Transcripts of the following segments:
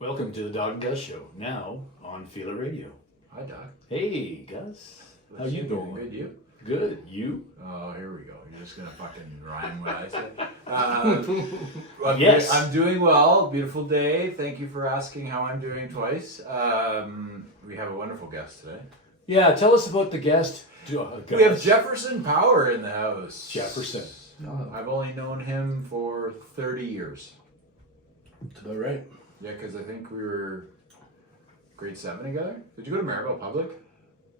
Welcome to the Dawg and Gus show, now on Feeler Radio. Hi, Doc. Hey, Gus. How you doing? Good, you? Good. You? Oh, here we go. You're just going to fucking rhyme what I say. Yes. I'm doing well. Beautiful day. Thank you for asking how I'm doing twice. We have a wonderful guest today. Yeah, tell us about the guest. We have Jefferson Power in the house. Jefferson. I've only known him for 30 years. That's about right. Yeah, because I think we were grade 7 together. Did you go to Maryville Public?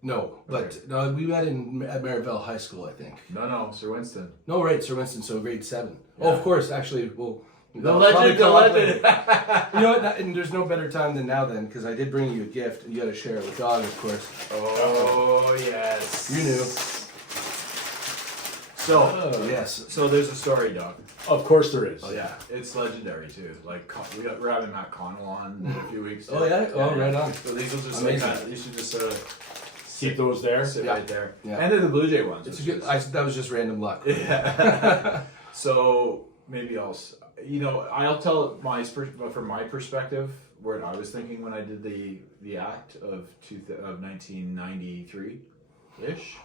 No, but no, we met at Maryville High School, I think. No, Sir Winston. No, right, Sir Winston, so grade 7. Yeah. Oh, of course, actually, well... The legend. You know what, and there's no better time than now then, because I did bring you a gift, and you got to share it with Dawg, of course. Oh, yes. You knew. So, yes. So there's a story, Doc. Of course there is. Oh yeah, it's legendary too. Like we're having Matt Connell on in a few weeks. Oh yeah? Oh, right on. So these will just Amazing. you should just Keep those there. sit Yeah. right there. Yeah. And then the Blue Jay ones. It's a good, that was just random luck. Yeah. So maybe I'll tell from my perspective what I was thinking when I did the act of 1993 ish.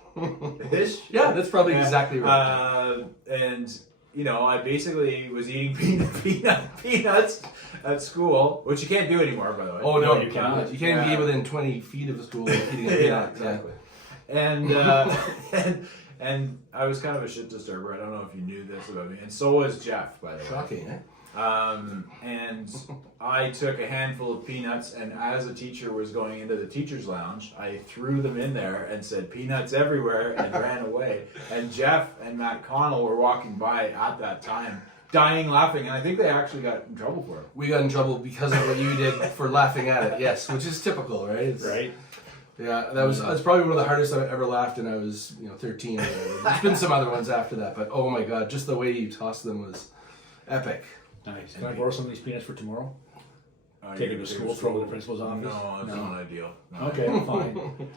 Yeah, that's probably exactly right. And I basically was eating peanuts at school, which you can't do anymore, by the way. Oh no, you cannot. You can't be within 20 feet of the school eating a peanut. Exactly. And and I was kind of a shit disturber. I don't know if you knew this about me, and so was Jeff, by the way. Shocking, eh? And I took a handful of peanuts, and as a teacher was going into the teacher's lounge, I threw them in there and said peanuts everywhere and ran away. And Jeff and Matt Connell were walking by at that time, dying laughing, and I think they actually got in trouble for it. We got in trouble because of what you did for laughing at it, yes, which is typical, right? Right? Yeah, that's probably one of the hardest I've ever laughed, and I was 13 or whatever. There's been some other ones after that, but oh my god, just the way you tossed them was epic. Nice. Can I borrow some of these peanuts for tomorrow? Take You it to take school, throw it in the principal's office? No, it's not ideal. No. Okay, fine.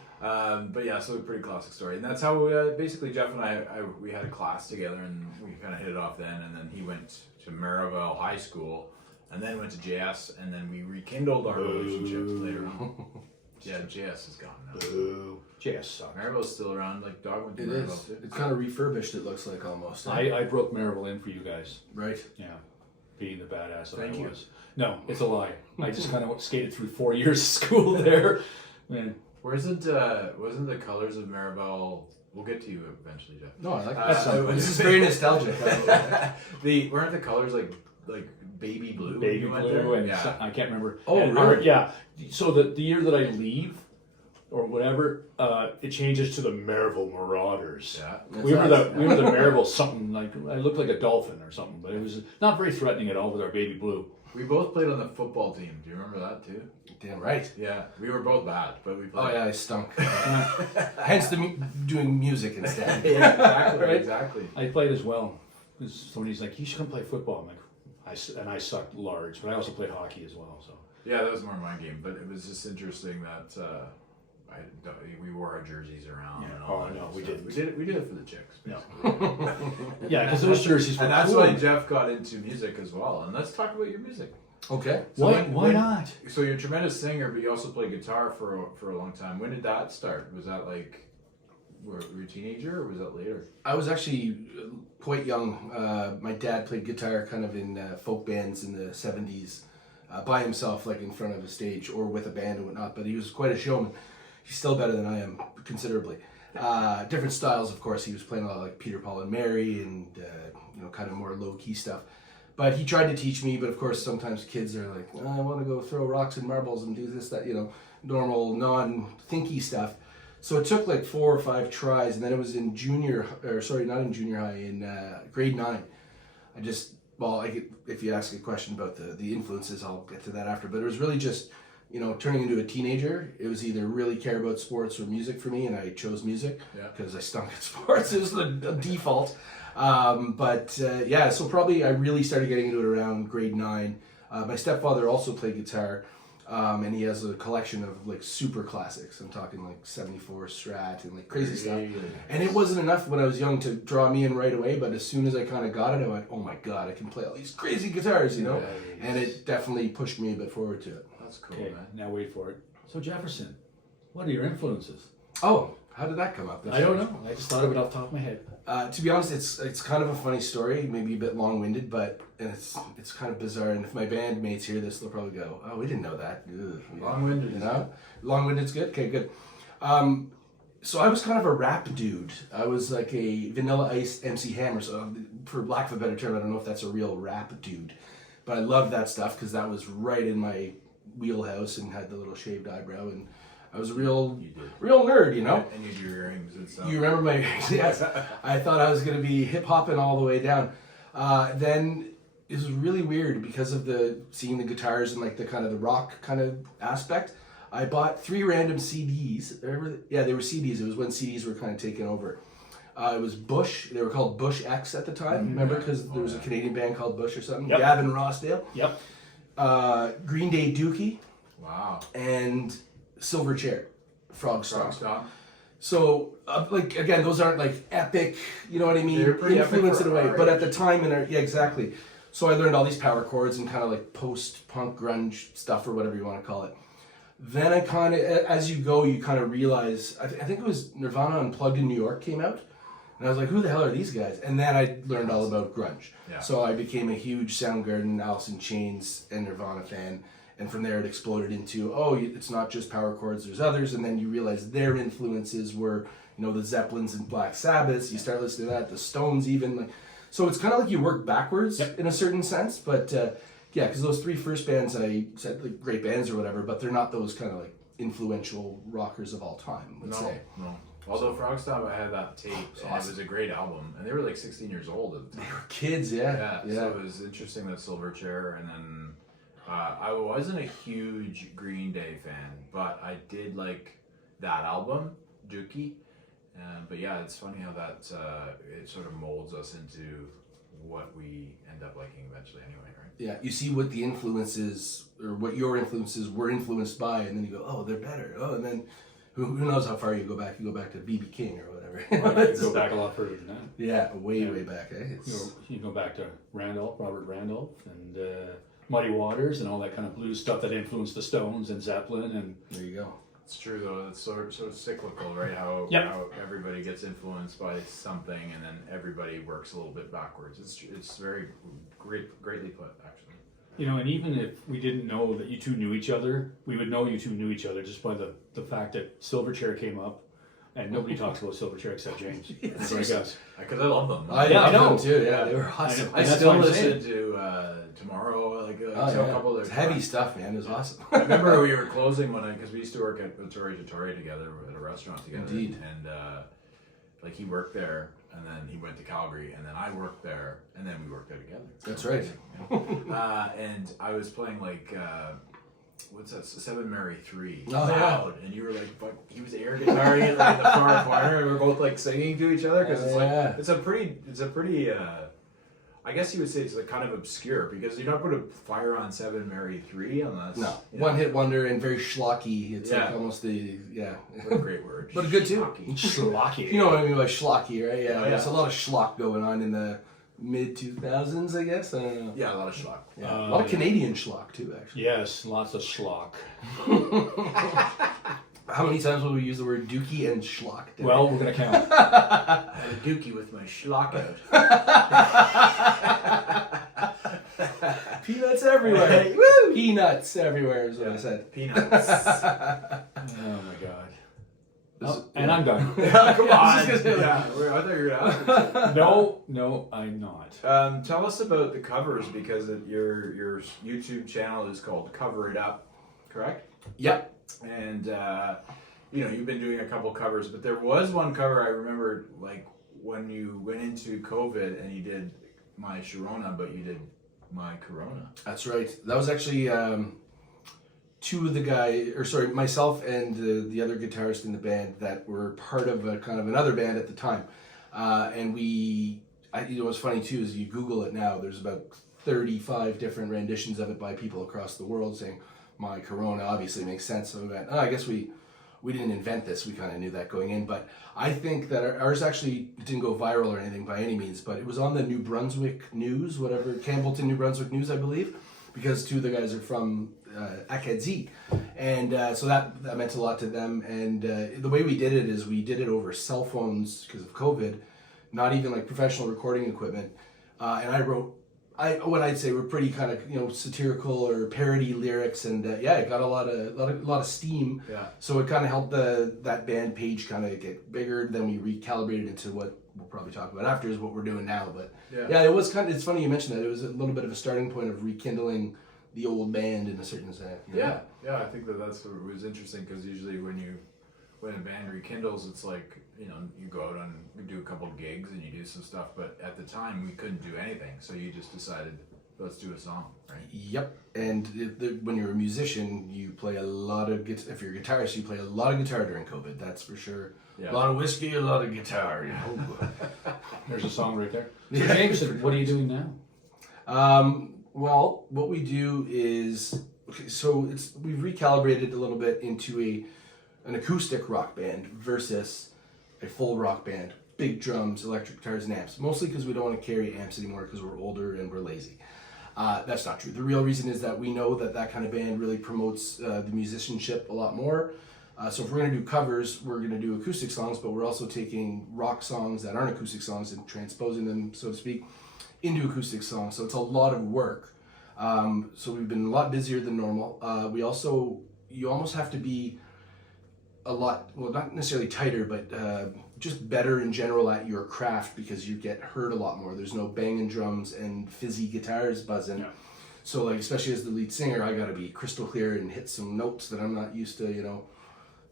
But yeah, so a pretty classic story, and that's how basically Jeff and I we had a class together, and we kind of hit it off then. And then he went to Maryville High School, and then went to JS, and then we rekindled our relationships later on. Yeah, JS is gone now. Boo. JS sucks. Maryville's still around. Like Dawg went to It Maryville is. too. It's kind of refurbished, it looks like, almost. I broke Maryville in for you guys. Right? Yeah. Being the badass that Thank I you. was. No, it's a lie. I just kind of skated through 4 years of school there. Man. Wasn't the colors of Maryville? We'll get to you eventually, Jeff. No, I like that. This This is very nostalgic. Weren't the colors like baby blue? when Baby you went blue there? and Yeah. I can't remember. Oh, And really? yeah. So the year that I leave or whatever, it changes to the Maryville Marauders. Yeah. We were the Maryville something like I looked like a dolphin or something, but it was not very threatening at all with our baby blue. We both played on the football team. Do you remember that too? Damn right. Yeah, we were both bad, but we played. Oh yeah, I stunk. Hence doing music instead. Yeah, exactly, Right? exactly. I played as well. Somebody's like, you should come play football. I'm like, I sucked large, but I also played hockey as well. So Yeah, that was more my game, but it was just interesting that we wore our jerseys around. Yeah. And all Oh, that no, stuff. we didn't. We did it for the chicks. No. basically. yeah, because those jerseys were And that's cool. why Jeff got into music as well. And let's talk about your music. Okay. So Why not? So you're a tremendous singer, but you also play guitar for a long time. When did that start? Was that like, were you a teenager, or was that later? I was actually quite young. My dad played guitar kind of in folk bands in the 70s by himself, like in front of a stage or with a band and whatnot, but he was quite a showman. He's still better than I am, considerably. Different styles, of course. He was playing a lot like Peter, Paul, and Mary and, kind of more low-key stuff. But he tried to teach me, but of course sometimes kids are like, I want to go throw rocks and marbles and do this, that, normal, non-thinky stuff. So it took like 4 or 5 tries, and then it was in in grade 9. If you ask a question about the influences, I'll get to that after. But it was really just, turning into a teenager. It was either really care about sports or music for me, and I chose music because I stunk at sports. It was the default. So probably I really started getting into it around grade 9. My stepfather also played guitar. And he has a collection of like super classics. I'm talking like 74 Strat and like crazy stuff. And it wasn't enough when I was young to draw me in right away, but as soon as I kind of got it, I went, oh my God, I can play all these crazy guitars, you know? Nice. And it definitely pushed me a bit forward to it. That's cool, Okay, man. now wait for it. So Jefferson, what are your influences? Oh, how did that come up? I don't know. I just thought of it off the top of my head. To be honest, it's kind of a funny story, maybe a bit long-winded, but it's kind of bizarre. And if my bandmates hear this, they'll probably go, "Oh, we didn't know that." Ugh, Long-winded, you is know? Long-winded's good. Okay, good. So I was kind of a rap dude. I was like a Vanilla Ice MC Hammer. So for lack of a better term, I don't know if that's a real rap dude, but I loved that stuff because that was right in my wheelhouse and had the little shaved eyebrow, and I was a real nerd, you know. And you do your earrings and stuff. You remember my yes? I thought I was gonna be hip hopping all the way down. Then it was really weird because of seeing the guitars and like the kind of the rock kind of aspect. I bought 3 random CDs. Yeah, they were CDs. It was when CDs were kind of taking over. It was Bush. They were called Bush X at the time. Remember, because there was a Canadian band called Bush or something. Yep. Gavin Rossdale. Yep. Green Day Dookie. Wow. And Silverchair. Frog Stomp. Stomp. So, like, again, those aren't like epic, you know what I mean? They're pretty influence epic in a for way. our But at age. the time, yeah, exactly. So I learned all these power chords and kind of like post-punk grunge stuff or whatever you want to call it. Then I kind of, as you go, you kind of realize, I think it was Nirvana Unplugged in New York came out. And I was like, who the hell are these guys? And then I learned all about grunge. Yeah. So I became a huge Soundgarden, Alice in Chains, and Nirvana fan. And from there it exploded into, oh, it's not just power chords, there's others. And then you realize their influences were, you know, the Zeppelins and Black Sabbaths. You start listening to that, the Stones even. Like, so it's kind of like you work backwards in a certain sense. But yeah, because those 3 first bands I said, like, great bands or whatever, but they're not those kind of like influential rockers of all time, let's say. No. Although Frog Stomp, I had that tape, and awesome. it was a great album. And they were like 16 years old at the time. They were kids, yeah. So it was interesting that Silverchair, and then I wasn't a huge Green Day fan, but I did like that album, Dookie. But yeah, it's funny how that it sort of molds us into what we end up liking eventually anyway, right? Yeah, you see what the influences, or what your influences were influenced by, and then you go, oh, they're better. Oh, and then who knows how far you go back. You go back to B.B. King or whatever. Well, you go back a lot further than that. Yeah, way back, eh? You go back to Robert Randolph, and Muddy Waters, and all that kind of blues stuff that influenced the Stones and Zeppelin, and There you go. It's true though. It's sort of cyclical, right? How everybody gets influenced by something, and then everybody works a little bit backwards. It's very greatly put, actually. you know, and even if we didn't know that you two knew each other, we would know you two knew each other just by the fact that Silverchair came up, and nobody talks about Silverchair except James. That's what I guess. Because I love them. I know. love them too, yeah, they were awesome. I I And that's still what I'm listen to Tomorrow, like Oh, so a yeah. couple of It's their heavy tracks. stuff, man. It was awesome. I remember we were closing because we used to work at Tori together at a restaurant together. Indeed. And like he worked there, and then he went to Calgary, and then I worked there, and then we worked there together. That's right. You know? And I was playing like what's that? 7 Mary 3 Oh, loud, and you were like, but he was air guitaring like in the far corner, and we were both like singing to each other because it's Yeah. like it's a pretty. I guess you would say it's like kind of obscure because you're not going to fire on 7 Mary 3 unless No, you know, one hit wonder and very schlocky. It's like Yeah. almost the, yeah. What a great word. But good too. Schlocky. Schlocky. You know what I mean by schlocky, right? Yeah, Oh, yeah. there's a lot of schlock going on in the mid-2000s, I guess. I don't know. Yeah, a lot of schlock. Yeah. A lot of Canadian schlock too, actually. Yes, lots of schlock. How many times will we use the word dookie and schlock? Today? Well, we're gonna count. I had a dookie with my schlock out. Peanuts everywhere. Woo! Peanuts everywhere is what I said. Peanuts. Oh my god. Oh, and I'm done. Come I was on. just gonna say, Yeah, I thought you were going to No, I'm not. Tell us about the covers because your YouTube channel is called Cover It Up, correct? Yep. And you know you've been doing a couple covers, but there was one cover I remember like when you went into COVID and you did my Sharona, but you did my Corona. That's right. That was actually two of the myself and the other guitarist in the band that were part of a kind of another band at the time. And you know what's funny too is you Google it now, there's about 35 different renditions of it by people across the world saying, my Corona obviously makes sense. So we went, I guess we didn't invent this. We kind of knew that going in. But I think that ours actually didn't go viral or anything by any means, but it was on the New Brunswick News, Campbellton, New Brunswick News, I believe, because two of the guys are from Acadie. And so that meant a lot to them. And the way we did it is we did it over cell phones because of COVID, not even like professional recording equipment. And I wrote, what I'd say were pretty kind of satirical or parody lyrics, and it got a lot of steam. Yeah. So it kind of helped that band page kind of get bigger. Then we recalibrated into what we'll probably talk about after is what we're doing now. But it was it's funny you mentioned that. It was a little bit of a starting point of rekindling the old band in a certain sense. Yeah, I think that's what was interesting, because usually when a band rekindles, it's like, you go out and you do a couple gigs and you do some stuff, but at the time we couldn't do anything, so you just decided, let's do a song, right? Yep. And when you're a musician, you play a lot of if you're a guitarist, you play a lot of guitar during COVID, that's for sure. Yeah. A lot of whiskey, a lot of guitar. There's a song right there. So Jameson, what are you doing now? Well, what we do is we've recalibrated a little bit into an acoustic rock band versus a full rock band. Big drums, electric guitars, and amps. Mostly because we don't want to carry amps anymore because we're older and we're lazy. That's not true. The real reason is that we know that kind of band really promotes the musicianship a lot more. So if we're going to do covers, we're going to do acoustic songs, but we're also taking rock songs that aren't acoustic songs and transposing them, so to speak, into acoustic songs. So it's a lot of work. So we've been a lot busier than normal. You almost have to be a lot, well, not necessarily tighter, but just better in general at your craft, because you get heard a lot more. There's no banging drums and fizzy guitars buzzing. Yeah. So like, especially as the lead singer, I gotta be crystal clear and hit some notes that I'm not used to,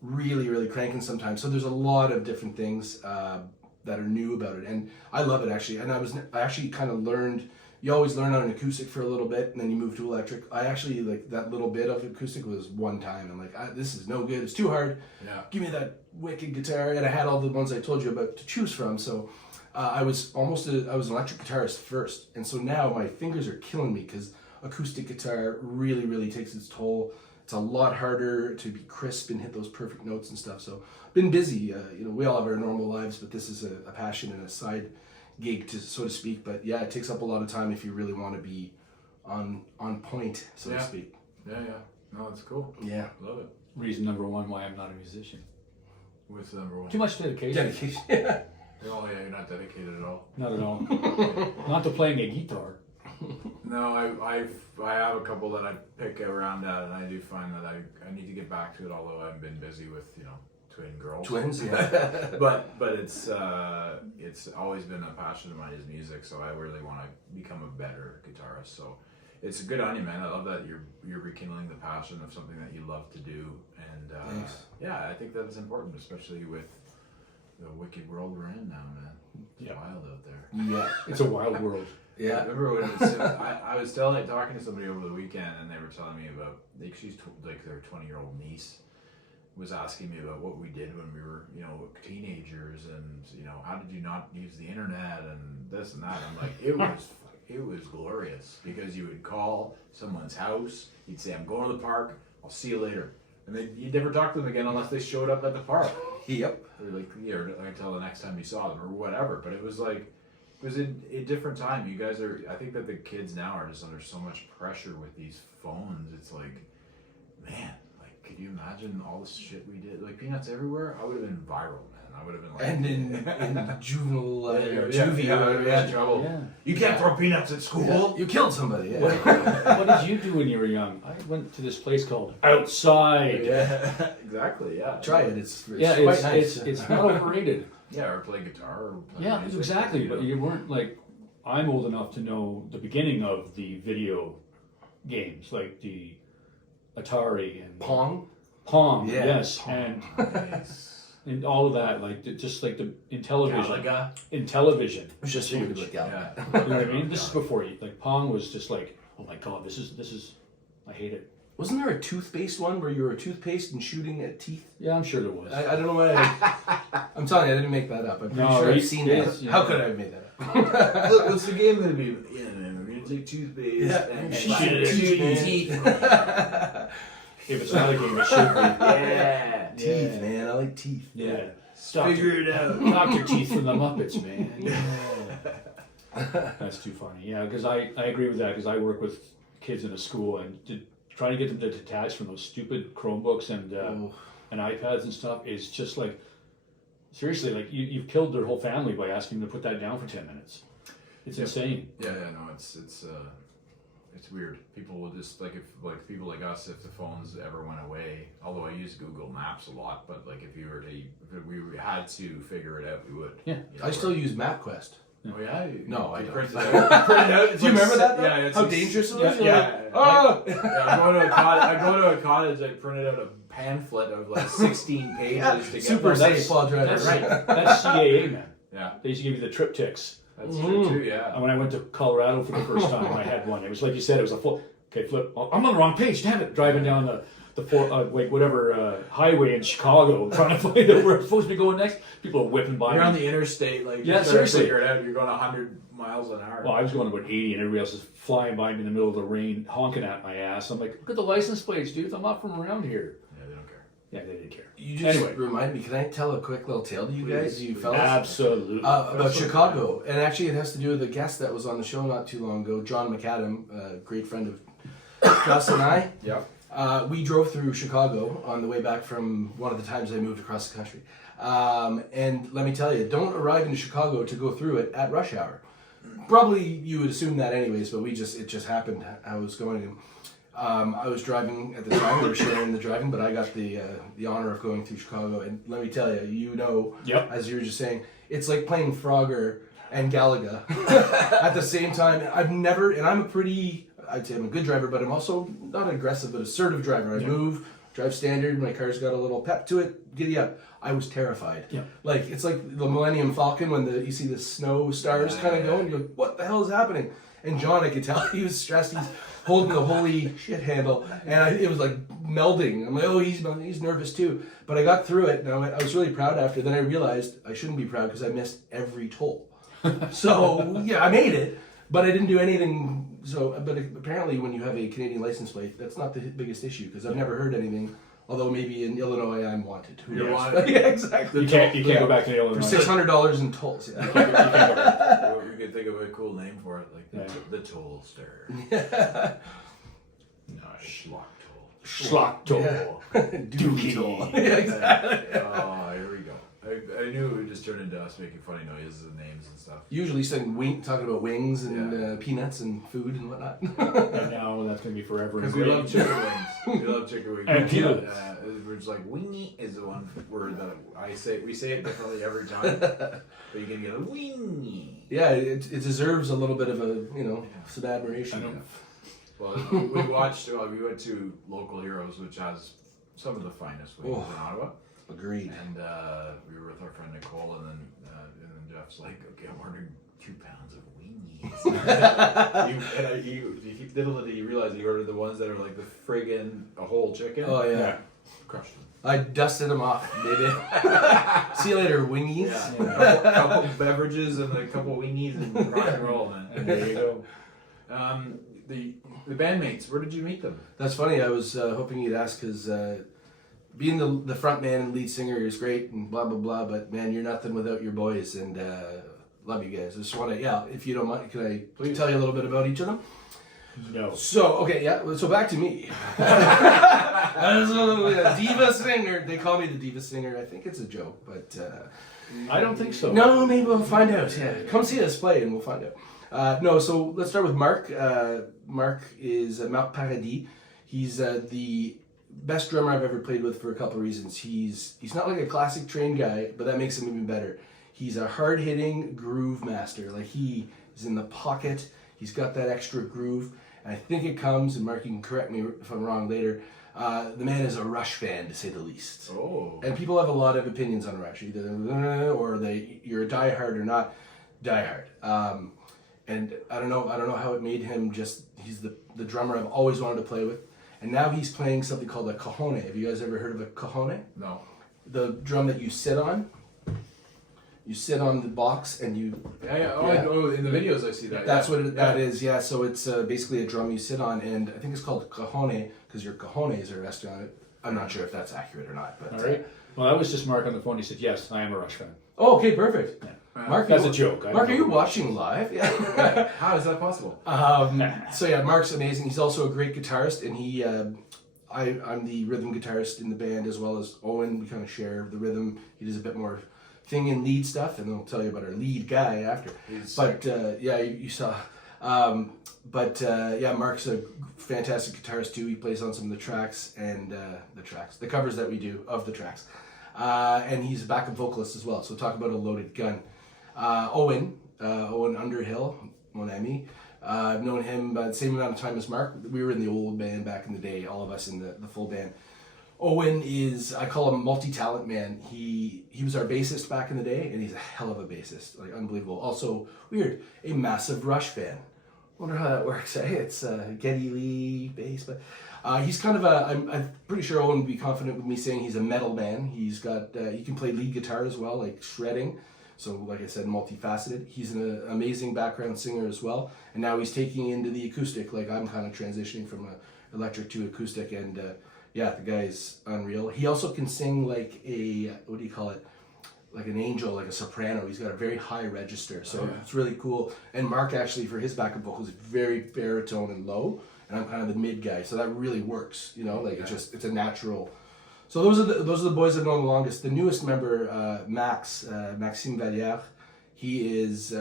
really, really cranking sometimes. So there's a lot of different things that are new about it, and I love it actually. And I actually kind of learned, you always learn on an acoustic for a little bit and then you move to electric. I actually, like, that little bit of acoustic was one time. I'm like, this is no good, it's too hard. Yeah. Give me that wicked guitar. And I had all the ones I told you about to choose from. So I was an electric guitarist first. And so now my fingers are killing me because acoustic guitar really, really takes its toll. It's a lot harder to be crisp and hit those perfect notes and stuff. So been busy. We all have our normal lives, but this is a passion and a side gig, so to speak. But yeah, it takes up a lot of time if you really want to be on point, so to speak. Yeah. No, that's cool. Yeah. Love it. Reason number one why I'm not a musician. What's number one? Too much dedication. Yeah. Oh yeah, you're not dedicated at all. Not at all. Not to playing a guitar. No, I have a couple that I pick around at, and I do find that I need to get back to it, although I've been busy with, twin girls. Twins, yeah. but it's always been a passion of mine is music, so I really want to become a better guitarist. So it's good on you, man. I love that you're rekindling the passion of something that you love to do, and yeah, I think that's important, especially with the wicked world we're in now, man. It's wild out there. Yeah, it's a wild world. Yeah. I remember when it was, I was talking to somebody over the weekend, and they were telling me about, like, their 20-year-old niece was asking me about what we did when we were, teenagers, and, how did you not use the internet and this and that. I'm like, it was glorious, because you would call someone's house, you'd say, I'm going to the park, I'll see you later. And then you'd never talk to them again unless they showed up at the park. Yep. Or until the next time you saw them or whatever. But it was like, it was a different time. You guys I think that the kids now are just under so much pressure with these phones. It's like, man, like, could you imagine all this shit we did? Like, Peanuts Everywhere, I would have been viral, man. I would have been like... And in juvenile... juvie, trouble. Yeah. You can't throw peanuts at school. Yeah. You killed somebody, yeah. What did you do when you were young? I went to this place called Outside. Yeah, exactly, yeah. Try it, it's quite nice. It's not overrated. Yeah, or play guitar. Or play music, exactly. But you weren't like... I'm old enough to know the beginning of the video games, like the Atari and... Pong? Pong, yeah. yes. Pong. And all of that, like, just like in television. Galaga. In television. I was just thinking about Galaga. You know what I mean? This is before you, like, Pong was just like, oh my god, this is, I hate it. Wasn't there a toothpaste one where you were a toothpaste and shooting at teeth? Yeah, I'm sure there was. I don't know why. I'm telling you, I didn't make that up. I'm pretty sure I've seen that. Yeah. How could I have made that up? Look, what's the game going to be? Yeah, man, we're going to take toothpaste and shoot teeth. If it's not a game, it should be. Yeah. Teeth, Yeah. man. I like teeth. Yeah. Figure it out. Dr. Teeth from the Muppets, man. Yeah. That's too funny. Yeah, because I agree with that, because I work with kids in a school and trying to get them to detach from those stupid Chromebooks and iPads and stuff is just like, seriously, like you've killed their whole family by asking them to put that down for 10 minutes. It's insane. Yeah, no, it's weird. People will just like people like us, if the phones ever went away. Although I use Google Maps a lot, but like if we had to figure it out, we would. Yeah. I still use MapQuest. Oh yeah. No, I don't. Print it out. Do you remember that? Yeah. It's How like dangerous it was? Yeah. Oh! I go to a cottage. I printed out a pamphlet of like 16 pages to get Super there. safe while driving. That's right. That's CAA, man. Yeah, They used to give you the triptychs. that's true too. Yeah. And when I went to Colorado for the first time, I had one. It was like you said, it was a full. Okay, flip. Oh, I'm on the wrong page. Damn it! Driving down the highway in Chicago, trying to find out where I'm supposed to be going next. People are whipping by. You're me. on the interstate, like Yeah, you're trying to seriously. figure it out. You're going 100 miles an hour. Well, I was going about 80, and everybody else is flying by me in the middle of the rain, honking at my ass. I'm like, look at the license plates, dude. I'm not from around here. Yeah, they don't care. Yeah, they didn't care. You just Anyway. remind me, can I tell a quick little tale to you guys, Please, you please. fellas? Absolutely. About Chicago. And actually it has to do with a guest that was on the show not too long ago, John McAdam, a great friend of Gus and I. Yeah. We drove through Chicago on the way back from one of the times I moved across the country. And let me tell you, don't arrive in Chicago to go through it at rush hour. Probably you would assume that anyways, but it just happened. I was going. I was driving at the time. We were sharing the driving, but I got the honor of going through Chicago. And let me tell you, Yep. as you were just saying, it's like playing Frogger and Galaga at the same time. I'd say I'm a good driver, but I'm also not aggressive, but assertive driver. I move, drive standard. My car's got a little pep to it. Giddy up. I was terrified. Yeah. Like it's like the Millennium Falcon when you see the snow stars kind of going. You're like, what the hell is happening? And John, I could tell he was stressed. He's holding the holy shit handle, and it was like melding. I'm like, oh, he's nervous too. But I got through it, and I was really proud after. Then I realized I shouldn't be proud because I missed every toll. So yeah, I made it, but I didn't do anything. So, but apparently, when you have a Canadian license plate, that's not the biggest issue because I've never heard anything. Although maybe in Illinois I'm wanted. Who You're knows? wanted. Yeah, exactly. You can't go back to Illinois. For $600 in tolls. Yeah. You could think of a cool name for it, like the Tollster. No, Schlock Toll. Schlock toll. Dookie toll. Yeah, exactly. Oh, here we go. I knew it would just turn into us making funny noises and names and stuff. Usually talking about wings and peanuts and food and whatnot. And now that's going to be forever. Because we love chicken wings. We love chicken wings. And peanut. We're just like, wingy is the one word that we say it differently every time. But you can get a wingy. Yeah, it deserves a little bit of some admiration. I know. Well, we went to Local Heroes, which has some of the finest wings in Ottawa. Agreed. And we were with our friend Nicole, and then Jeff's like, okay, I'm ordering 2 pounds of weenies. Little did he realize he ordered the ones that are like the friggin' a whole chicken. Oh, yeah. Crushed them. I dusted them off, baby. See you later, wingies. Yeah. A couple beverages and a couple wingies and rock and roll, man. And there you go. The bandmates, where did you meet them? That's funny. I was hoping you'd ask because being the front man and lead singer is great and blah, blah, blah. But, man, you're nothing without your boys. And love you guys. I just want to, if you don't mind, can I tell you a little bit about each of them? No. So, okay, so back to me. Diva singer. They call me the diva singer. I think it's a joke, but... I don't think so. No, maybe we'll find out. Yeah, come see us play and we'll find out. No, so let's start with Mark. Mark is Marc Paradis. He's the best drummer I've ever played with for a couple of reasons. He's not like a classic trained guy, but that makes him even better. He's a hard-hitting groove master. Like he is in the pocket. He's got that extra groove. And I think it comes, and Mark, you can correct me if I'm wrong later, the man is a Rush fan, to say the least. Oh. And people have a lot of opinions on Rush, either or you're a diehard or not diehard. And I don't know how it made him he's the drummer I've always wanted to play with. And now he's playing something called a cajon. Have you guys ever heard of a cajon? No. The drum that you sit on. You sit on the box and you. Yeah. Oh, in the videos I see that. That's what that is. Yeah. So it's basically a drum you sit on, and I think it's called cajone because your cajones are resting on it. I'm not sure if that's accurate or not, but. All right. Well, that was just Mark on the phone. He said, "Yes, I am a Rush fan." Oh, okay, perfect. Yeah. Mark, That's a joke. Mark, are you watching live? Yeah. How is that possible? So yeah, Mark's amazing. He's also a great guitarist, and I'm the rhythm guitarist in the band as well as Owen. We kind of share the rhythm. He does a bit more thing and lead stuff, and then we'll tell you about our lead guy after. But you saw. Yeah, Mark's a fantastic guitarist too. He plays on some of the tracks and the covers that we do of the tracks. And he's a backup vocalist as well. So talk about a loaded gun. Owen Underhill, mon ami. I've known him the same amount of time as Mark. We were in the old band back in the day, all of us in the full band. Owen is, I call him a multi-talent man. He was our bassist back in the day, and he's a hell of a bassist, like unbelievable. Also, weird, a massive Rush fan. Wonder how that works, eh? It's Geddy Lee bass, but he's kind of I'm pretty sure Owen would be confident with me saying he's a metal man. He's got, he can play lead guitar as well, like shredding. So, like I said, multifaceted. He's an amazing background singer as well. And now he's taking into the acoustic, like I'm kind of transitioning from electric to acoustic. And yeah, the guy's unreal. He also can sing like a, what do you call it? Like an angel, like a soprano. He's got a very high register. So it's really cool. And Mark actually, for his backup vocals, is very baritone and low. And I'm kind of the mid guy. So that really works, you know, like it's a natural. So those are the boys I've known the longest. The newest member, Maxime Valliere, he is.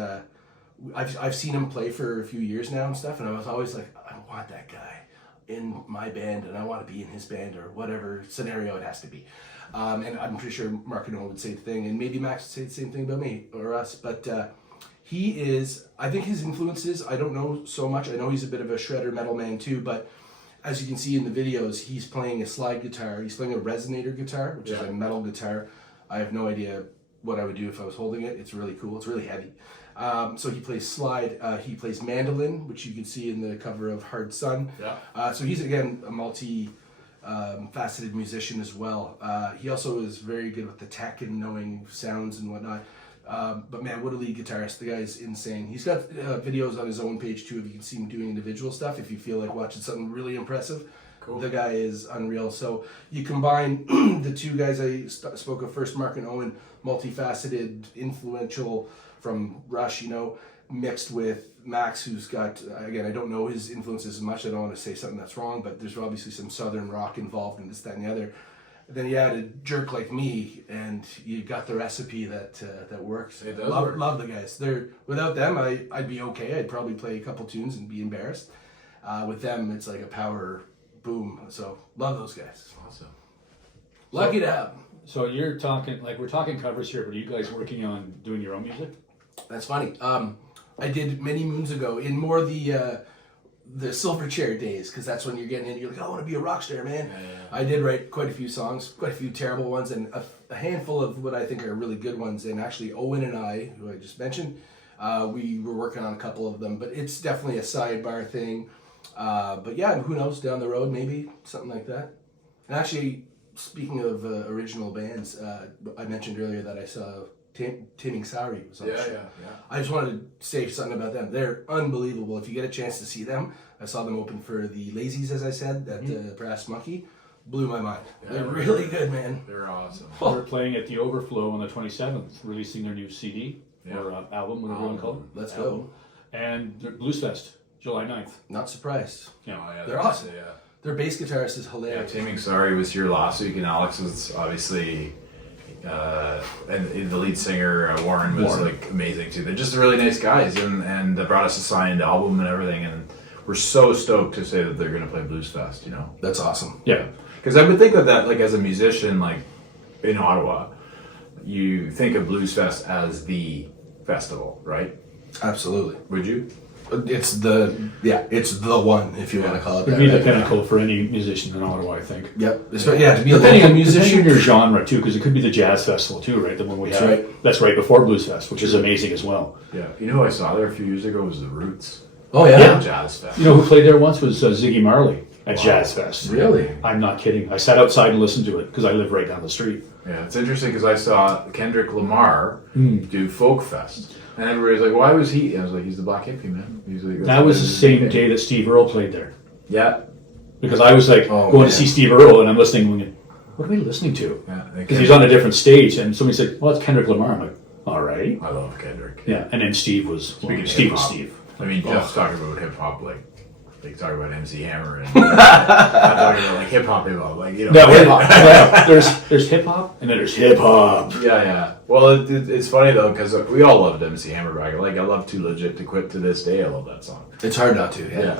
I've seen him play for a few years now and stuff, and I was always like, I want that guy in my band, and I want to be in his band or whatever scenario it has to be. And I'm pretty sure Mark and Owen would say the thing, and maybe Max would say the same thing about me or us. But he is. I think his influences. I don't know so much. I know he's a bit of a shredder metal man too, but. As you can see in the videos, he's playing a slide guitar. He's playing a resonator guitar, which is a metal guitar. I have no idea what I would do if I was holding it. It's really cool. It's really heavy. So he plays slide. He plays mandolin, which you can see in the cover of Hard Sun. Yeah. So he's, again, a multi-faceted musician as well. He also is very good with the tech and knowing sounds and whatnot. But man, what a lead guitarist. The guy's insane. He's got videos on his own page too if you can see him doing individual stuff, if you feel like watching something really impressive. Cool. The guy is unreal. So you combine the two guys I spoke of first, Mark and Owen, multifaceted, influential from Rush, you know, mixed with Max, who's got, again, I don't know his influences as much. I don't want to say something that's wrong, but there's obviously some Southern rock involved in this, that, and the other. Then you add a jerk like me, and you got the recipe that works. It does work. Love the guys. Without them, I'd be okay. I'd probably play a couple tunes and be embarrassed. With them, it's like a power boom. So love those guys. Awesome. Lucky to have them. So you're talking, like we're talking covers here, but are you guys working on doing your own music? That's funny. I did many moons ago in more the Silverchair days, because that's when you're getting in. You're like, I want to be a rock star, man. Yeah. I did write quite a few songs, quite a few terrible ones, and a handful of what I think are really good ones. And actually, Owen and I, who I just mentioned, we were working on a couple of them, but it's definitely a sidebar thing. But yeah, who knows, down the road, maybe something like that. And actually, speaking of original bands, I mentioned earlier that I saw Taming Sauri was on the show. Yeah. I just wanted to say something about them. They're unbelievable. If you get a chance to see them, I saw them open for the Lazies, as I said, at the Brass Monkey. Blew my mind. Yeah, they're really good, man. They're awesome. They're playing at the Overflow on the 27th, releasing their new CD or album, whatever you want to call it. Let's go. And Blues Fest, July 9th. Not surprised. Yeah, they're awesome. Yeah. Their bass guitarist is hilarious. Taming Sauri was here last week, and Alex was obviously. And the lead singer Warren was like amazing too. They're just really nice guys, and they brought us a signed album and everything, and we're so stoked to say that they're going to play Blues Fest. You know, that's awesome. Yeah, because I would think of that like as a musician, like in Ottawa, you think of Blues Fest as the festival, right? Absolutely. Would you? It's the one, if you want to call it that. It would be the pinnacle for any musician in Ottawa, I think. Yep. To be a local musician. Depending on your genre, too, because it could be the Jazz Festival, too, right? The one we have. Right. That's right before Blues Fest, which is amazing as well. Yeah. You know who I saw there a few years ago was The Roots. Oh, yeah? Jazz Fest. You know who played there once was Ziggy Marley at Jazz Fest. Really? I'm not kidding. I sat outside and listened to it because I live right down the street. Yeah, it's interesting because I saw Kendrick Lamar do Folk Fest. And everybody's like, why was he? I was like, he's the black hippie, man. He's like, That was the same day that Steve Earle played there. Yeah. Because I was like going to see Steve Earle and I'm listening, going, what are we listening to? Because he's on a different stage and somebody said, well, it's Kendrick Lamar. I'm like, all right. I love Kendrick. Yeah, and then Steve was Steve. I mean, Jeff's talking about hip hop like talking about MC Hammer and I'm talking about like hip hop, like hip hop. There's hip hop and then there's hip hop. Yeah. Well, it's funny though because we all loved MC Hammer back. Like I love Too Legit to Quit to this day. I love that song. It's hard not to. Yeah.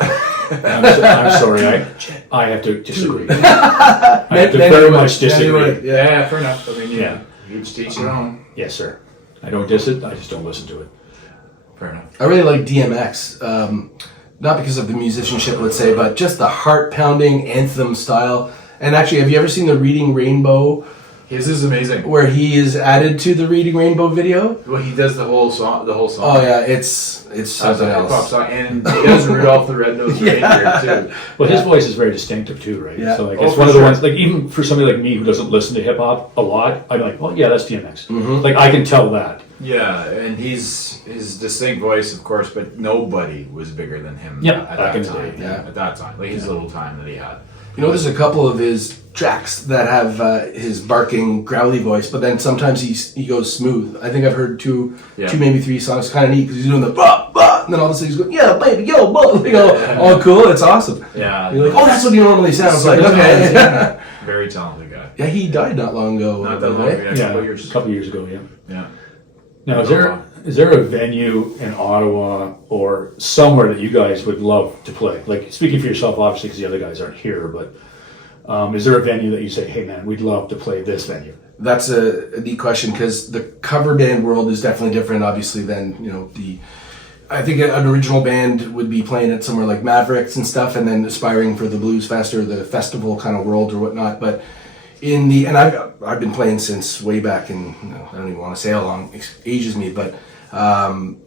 I'm sorry. I have to disagree. I have to very much disagree. Yeah, fair enough. I mean, each teach their own. Yes, sir. I don't diss it. I just don't listen to it. Fair enough. I really like DMX. Not because of the musicianship, let's say, but just the heart-pounding anthem style. And actually, have you ever seen the Reading Rainbow? His is amazing. Where he is added to the Reading Rainbow video. Well, he does the whole song. Oh yeah, it's something else. Song. And he does Rudolph the Red-Nosed Reindeer too. Well, his voice is very distinctive too, right? Yeah. So like it's one of the ones. Like even for somebody like me who doesn't listen to hip hop a lot, I'm like, well, yeah, that's DMX. Mm-hmm. Like I can tell that. Yeah, and his distinct voice, of course, but nobody was bigger than him. Yeah, at back that in the time. day. Yeah. At that time, like his little time that he had. You know, there's a couple of his tracks that have his barking, growly voice, but then sometimes he goes smooth. I think I've heard two, maybe three songs. Kind of neat because he's doing the bah, bah, and then all of a sudden he's going, yeah, baby, yo, bah, you know, all cool. It's awesome. Yeah. You're like, oh, that's what he normally sounds like. Okay. Very talented guy. Yeah, he died not long ago. Not that long ago. Yeah, a couple years ago. Yeah. Now, is there a venue in Ottawa or somewhere that you guys would love to play? Like, speaking for yourself, obviously, because the other guys aren't here, but is there a venue that you say, hey, man, we'd love to play this venue? That's a neat question because the cover band world is definitely different, obviously, than, I think an original band would be playing at somewhere like Mavericks and stuff and then aspiring for the Blues Fest or the festival kind of world or whatnot, but I've been playing since way back in, I don't even want to say how long, it ages me, but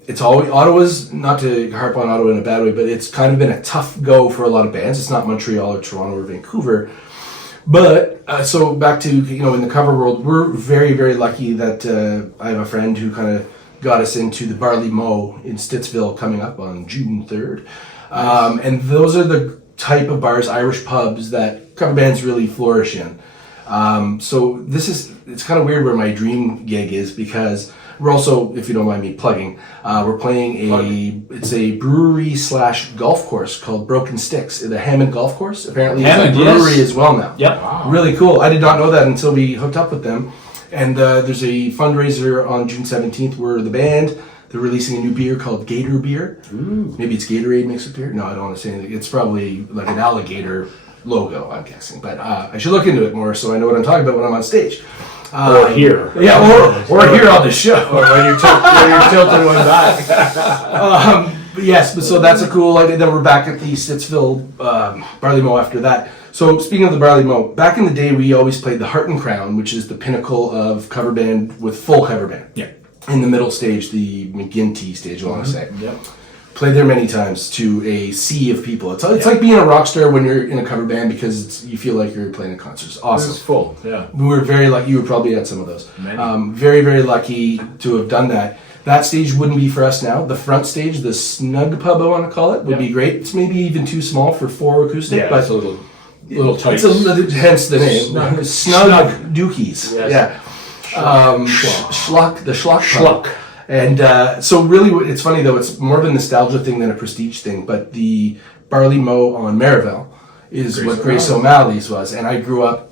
it's always, Ottawa's, not to harp on Ottawa in a bad way, but it's kind of been a tough go for a lot of bands. It's not Montreal or Toronto or Vancouver. But, so back to, in the cover world, we're very, very lucky that I have a friend who kind of got us into the Barley Mow in Stittsville coming up on June 3rd. And those are the type of bars, Irish pubs, that cover bands really flourish in. So it's kind of weird where my dream gig is because we're also, if you don't mind me plugging, we're playing it's a brewery / golf course called Broken Sticks, the Hammond Golf Course. Apparently it's a brewery as well now. Yep. Wow. Really cool. I did not know that until we hooked up with them. And there's a fundraiser on June 17th where the band, they're releasing a new beer called Gator Beer. Ooh. Maybe it's Gatorade mixed with beer. No, I don't want to say anything. It's probably like an alligator logo, I'm guessing. But I should look into it more so I know what I'm talking about when I'm on stage. Or here. Yeah, or here on the show. Or when you're tilted one back. Yes, but so that's a cool idea. Then we're back at the Stittsville Barley Mow after that. So speaking of the Barley Mow, back in the day we always played the Heart and Crown, which is the pinnacle of cover band with full cover band. Yeah. In the middle stage, the McGinty stage, I want to say. Yep. Played there many times to a sea of people. It's like being a rock star when you're in a cover band because you feel like you're playing a concert. It's awesome. It's full, yeah. We were very lucky. You were probably at some of those. Many. Very, very lucky to have done that. That stage wouldn't be for us now. The front stage, the snug pub, I want to call it, would be great. It's maybe even too small for 4 acoustic, but it's a little tight. Hence the name. Snug Dookies. Yes. Yeah. The Schlock pub. Schluck. And so really, it's funny though, it's more of a nostalgia thing than a prestige thing, but the Barley Mow on Marival is what Grace O'Malley's was. And I grew up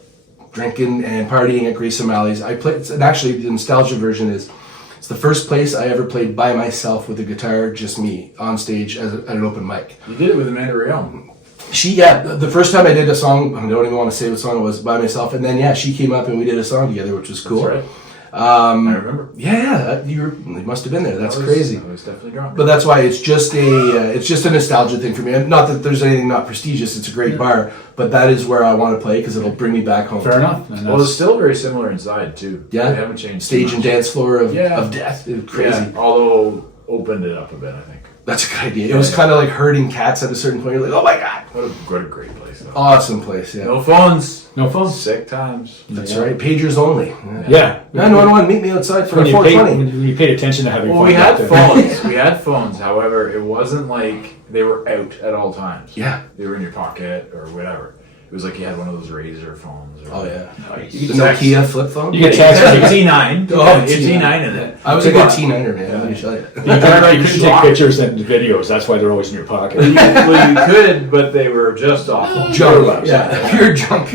drinking and partying at Grace O'Malley's. And actually the nostalgia version is, it's the first place I ever played by myself with a guitar, just me, on stage at an open mic. You did it with Amanda Real. The first time I did a song, I don't even want to say what song it was, by myself, and then she came up and we did a song together, which was cool. That's right. I remember. Yeah, you must have been there. That's crazy. I was definitely drunk. But that's why it's just a nostalgia thing for me. Not that there's anything not prestigious. It's a great bar, but that is where I want to play because it'll bring me back home. Fair enough. Well, it's still very similar inside too. Yeah. They haven't changed. Stage and dance floor of Yeah. death. It's crazy. Yeah. Although opened it up a bit, I think. That's a good idea. It was kind of like herding cats at a certain point. You're like, oh my god. What a great place, though. Awesome place, yeah. No phones. No phones. Sick times. That's right. Pagers only. Yeah. 911, meet me outside for a When 420. you paid attention to having Well, fun. we had back then. phones. We had phones. However, it wasn't like they were out at all times. Yeah. They were in your pocket or whatever. It was like you had one of those Razor phones. Or Oh, yeah. You The could text. Nokia flip phone? You get Yeah, text. you You had a T9. Oh, You had a T9. T9 in it. I was a good T9er, man. Let me tell you. couldn't take pictures and videos. That's why they're always in your pocket. Well, you could, but they were just awful. Junk. Yeah, pure junk.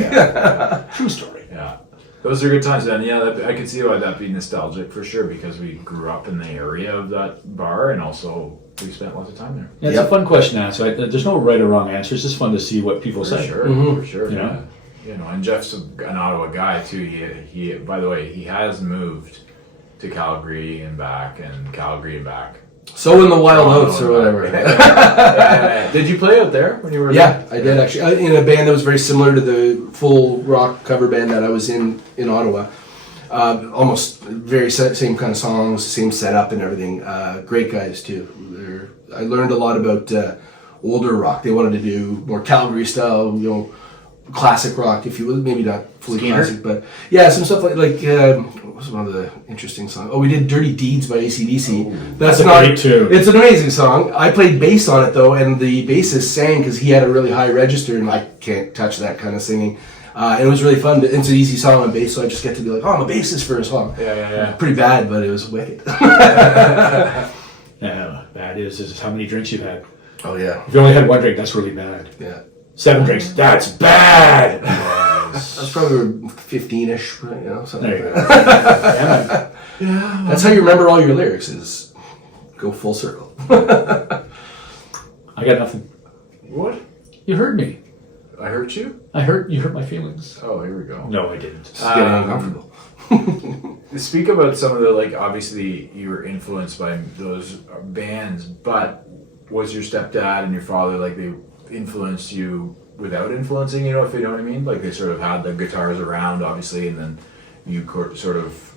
True story. Yeah. Those are good times, man. Yeah, I could see why that'd be nostalgic for sure because we grew up in the area of that bar and also we spent lots of time there. Yeah, it's a fun question to answer. There's no right or wrong answer. It's just fun to see what people For say. sure, Mhm. for sure. Yeah. Yeah. You know, and Jeff's an Ottawa guy too. He by the way, he has moved to Calgary and back and Calgary and back. So in the wild oats or whatever. Did you play out there when you were Yeah, I did actually. In a band that was very similar to the full rock cover band that I was in Ottawa. Almost very same kind of songs, same setup and everything. Great guys too. I learned a lot about older rock. They wanted to do more Calgary style, classic rock, if you will. Maybe not fully Skeeter? classic, but yeah, some stuff like what was one of the interesting songs? Oh, we did "Dirty Deeds" by AC/DC. That's a not. great tune. It's an amazing song. I played bass on it though, and the bassist sang because he had a really high register, and I can't touch that kind of singing. It was really fun. It's an easy song on bass, so I just get to be like, oh, I'm a bassist for a song. Yeah. Pretty bad, but it was wicked. Yeah, bad is how many drinks you've had. Oh yeah, If you only had one drink, that's really bad. yeah. 7 drinks, that's bad. That's probably 15-ish, something There you like go. that. Yeah. That's how you remember all your lyrics, is go full circle. I got nothing. What? You heard me. I hurt you? You hurt my feelings. Oh, here we go. No, I didn't. It's getting uncomfortable. Speak about some of the, like, obviously you were influenced by those bands, but was your stepdad and your father, like, they influenced you without influencing, if you know what I mean? Like, they sort of had the guitars around, obviously, and then you sort of,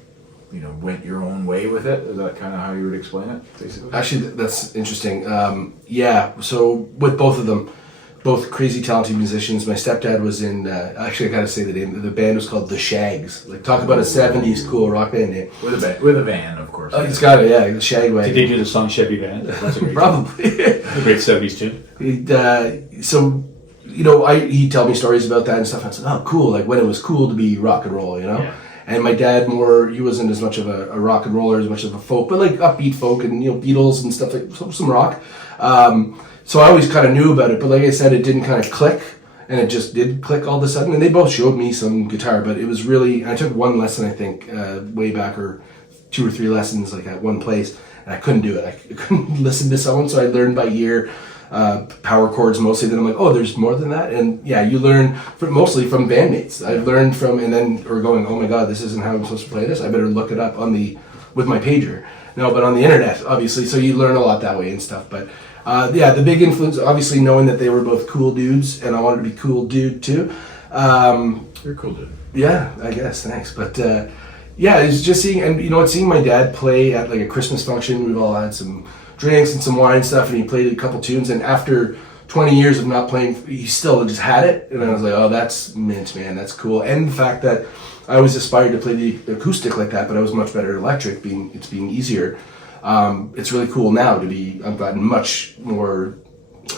went your own way with it? Is that kind of how you would explain it, basically? Actually, that's interesting. Yeah, so with both of them, both crazy talented musicians. My stepdad was in, actually I gotta say the name, the band was called The Shags. Like, talk about a 70s cool rock band name. With a van, of course. He's got it, yeah, the Shag Did Wagon. they do the song Chevy Van? That's a great Probably. a great 70s tune. So, he'd tell me stories about that and stuff. I said, oh, cool. Like when it was cool to be rock and roll, Yeah. And my dad he wasn't as much of a rock and roller, as much of a folk, but like upbeat folk and, Beatles and stuff, like some rock. So I always kind of knew about it, but like I said, it didn't kind of click, and it just did click all of a sudden. And they both showed me some guitar, but it was really, I took one lesson, I think, way back, or 2 or 3 lessons, like at one place, and I couldn't do it. I couldn't listen to someone, so I learned by ear, power chords mostly. Then I'm like, oh, there's more than that. And yeah, you learn mostly from bandmates. I've learned from, and then we're going, oh my God, this isn't how I'm supposed to play this. I better look it up with my pager. No, but on the internet, obviously. So you learn a lot that way and stuff. But yeah, the big influence, obviously, knowing that they were both cool dudes, and I wanted to be cool dude too. You're a cool dude. Yeah, I guess. Thanks. But yeah, it's just seeing, and seeing my dad play at like a Christmas function. We've all had some drinks and some wine and stuff, and he played a couple tunes. And after 20 years of not playing, he still just had it. And I was like, oh, that's mint, man. That's cool. And the fact that I always aspired to play the acoustic like that, but I was much better at electric, being easier. It's really cool now I've gotten much more,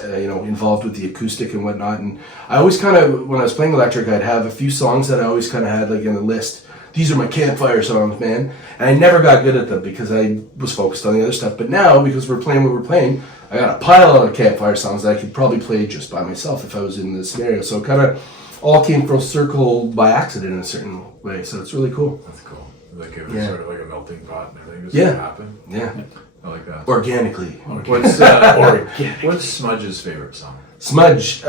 involved with the acoustic and whatnot. And I always kind of, when I was playing electric, I'd have a few songs that I always kind of had like in the list. These are my campfire songs, man. And I never got good at them because I was focused on the other stuff. But now, because we're playing what we're playing, I got a pile of campfire songs that I could probably play just by myself if I was in this scenario. So it kind of all came full circle by accident in a certain way. So it's really cool. That's cool. Like it was sort of like a melting pot and everything just Yeah. happened. Yeah. I like that. Organically. What's Smudge's favorite song? Smudge.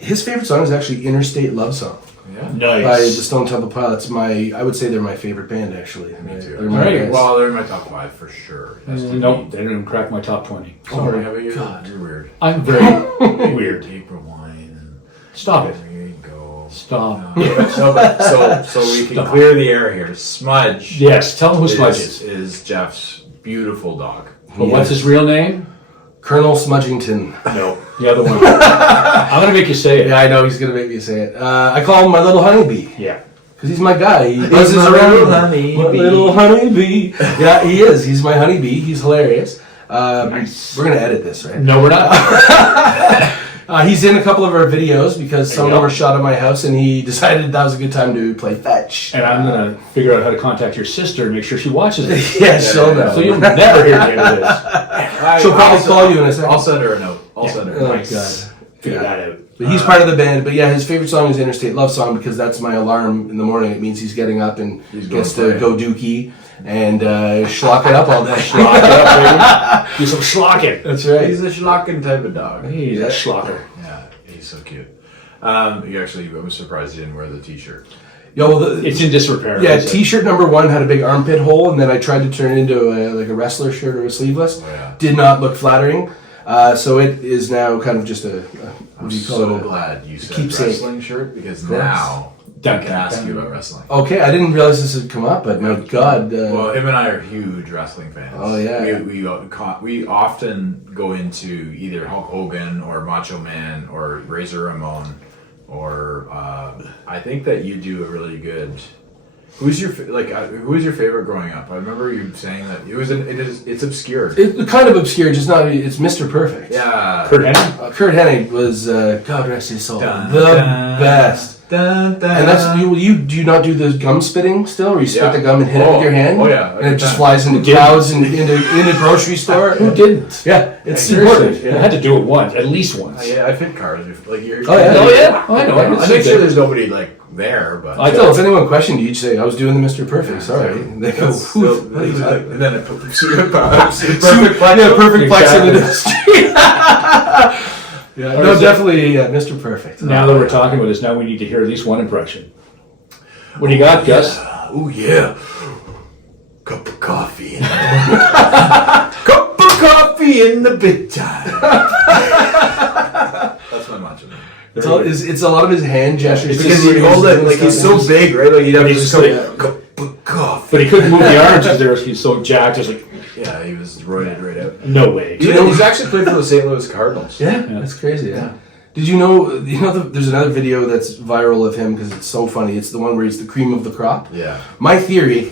His favorite song is actually Interstate Love Song. Yeah. By the Nice. Stone Temple Pilots. I would say they're my favorite band, actually. Me too. They're my Right. guys. Well, they're in my top 5 for sure. Has to be. Nope, they didn't even crack my top 20. Sorry, how about you? God. You're weird. I'm very weird. April wine and Stop it. there you go. Stop. So we can clear the air here. Smudge. Yes, tell them who Smudge is. Is Jeff's beautiful dog. But what's his real name? Colonel Smudgington. No, the other one. I'm gonna make you say it. Yeah, I know he's gonna make me say it. I call him my little honeybee. Yeah. Because he's my guy. He He's buzzes my around. little honeybee. My little honeybee. Yeah, he is. He's my honeybee. He's hilarious. Nice. We're gonna edit this, right? No, we're not. He's in a couple of our videos because some of you them go. were shot at my house, and he decided that was a good time to play fetch. And I'm gonna figure out how to contact your sister and make sure she watches it. Yeah, she'll know. So you'll never hear the end of this. She'll probably call you in a second. I'll send her a note. I'll send her a Oh note. my god. Figure Yeah. that out. But he's part of the band. But yeah, his favorite song is Interstate Love Song because that's my alarm in the morning. It means he's getting up and He's going gets to to play. go dookie and schlock it up all day. Schlock it up, baby. Do some schlocking. That's right. He's a schlocking type of dog. He's a schlocker. Yeah, he's so cute. I was surprised he didn't wear the t-shirt. Yo, well, It's in disrepair. yeah, is it? T-shirt number 1 had a big armpit hole, and then I tried to turn it into a wrestler shirt or a sleeveless. Oh, yeah. Did not look flattering. So it is now kind of just what I'm do you call so it? glad you said keepsake. wrestling shirt because course. now Dun, I can dun, ask dun. you about wrestling. Okay, I didn't realize this had come up, but my God. Well, him and I are huge wrestling fans. Oh, yeah. We often go into either Hulk Hogan or Macho Man or Razor Ramon, or I think that you do a really good. Who was your favorite growing up? I remember you saying that it's obscure. It's kind of obscure, just not. It's Mr. Perfect. Yeah. Kurt Hennig? Kurt Hennig was God rest his soul, Dun, the dun, best. Dun, dun. And that's you do you not do the gum spitting still, where you spit Yeah. the gum and hit it Oh, with your hand? oh, yeah, and it every just time. flies into didn't? clouds and in a grocery store. Who didn't? Yeah, it's Seriously. important. I had to do it once, at least once. Yeah, I fit cars. Like you're. Oh, yeah. Oh, yeah? Oh, I know. I I can make see sure that. there's nobody like there, but. I So if anyone questioned you, you'd say, "I was doing the Mr. Perfect." Sorry, they go, That's "Who- still- what are you talking and then it put perfect Yeah, perfect flex into Exactly. the street. Yeah, Or no, is it- definitely Mr. Perfect. Now that we're talking about this, now we need to hear at least one impression. What do you got, Gus? Oh yeah. Cup of coffee. Cup of coffee in the big time. That's my macho man. It's a lot of his hand gestures Because too, you where hold he's it like doing he's stuff. so big, right? Like you'd have to He's just so- go cup of coffee. But he couldn't move the arms because he's so jacked. Just like, Yeah, he was roided right out. no way. He's actually played for the St. Louis Cardinals. Yeah, that's crazy. Yeah. Did you know? There's another video that's viral of him because it's so funny. It's the one where he's the cream of the crop. Yeah. My theory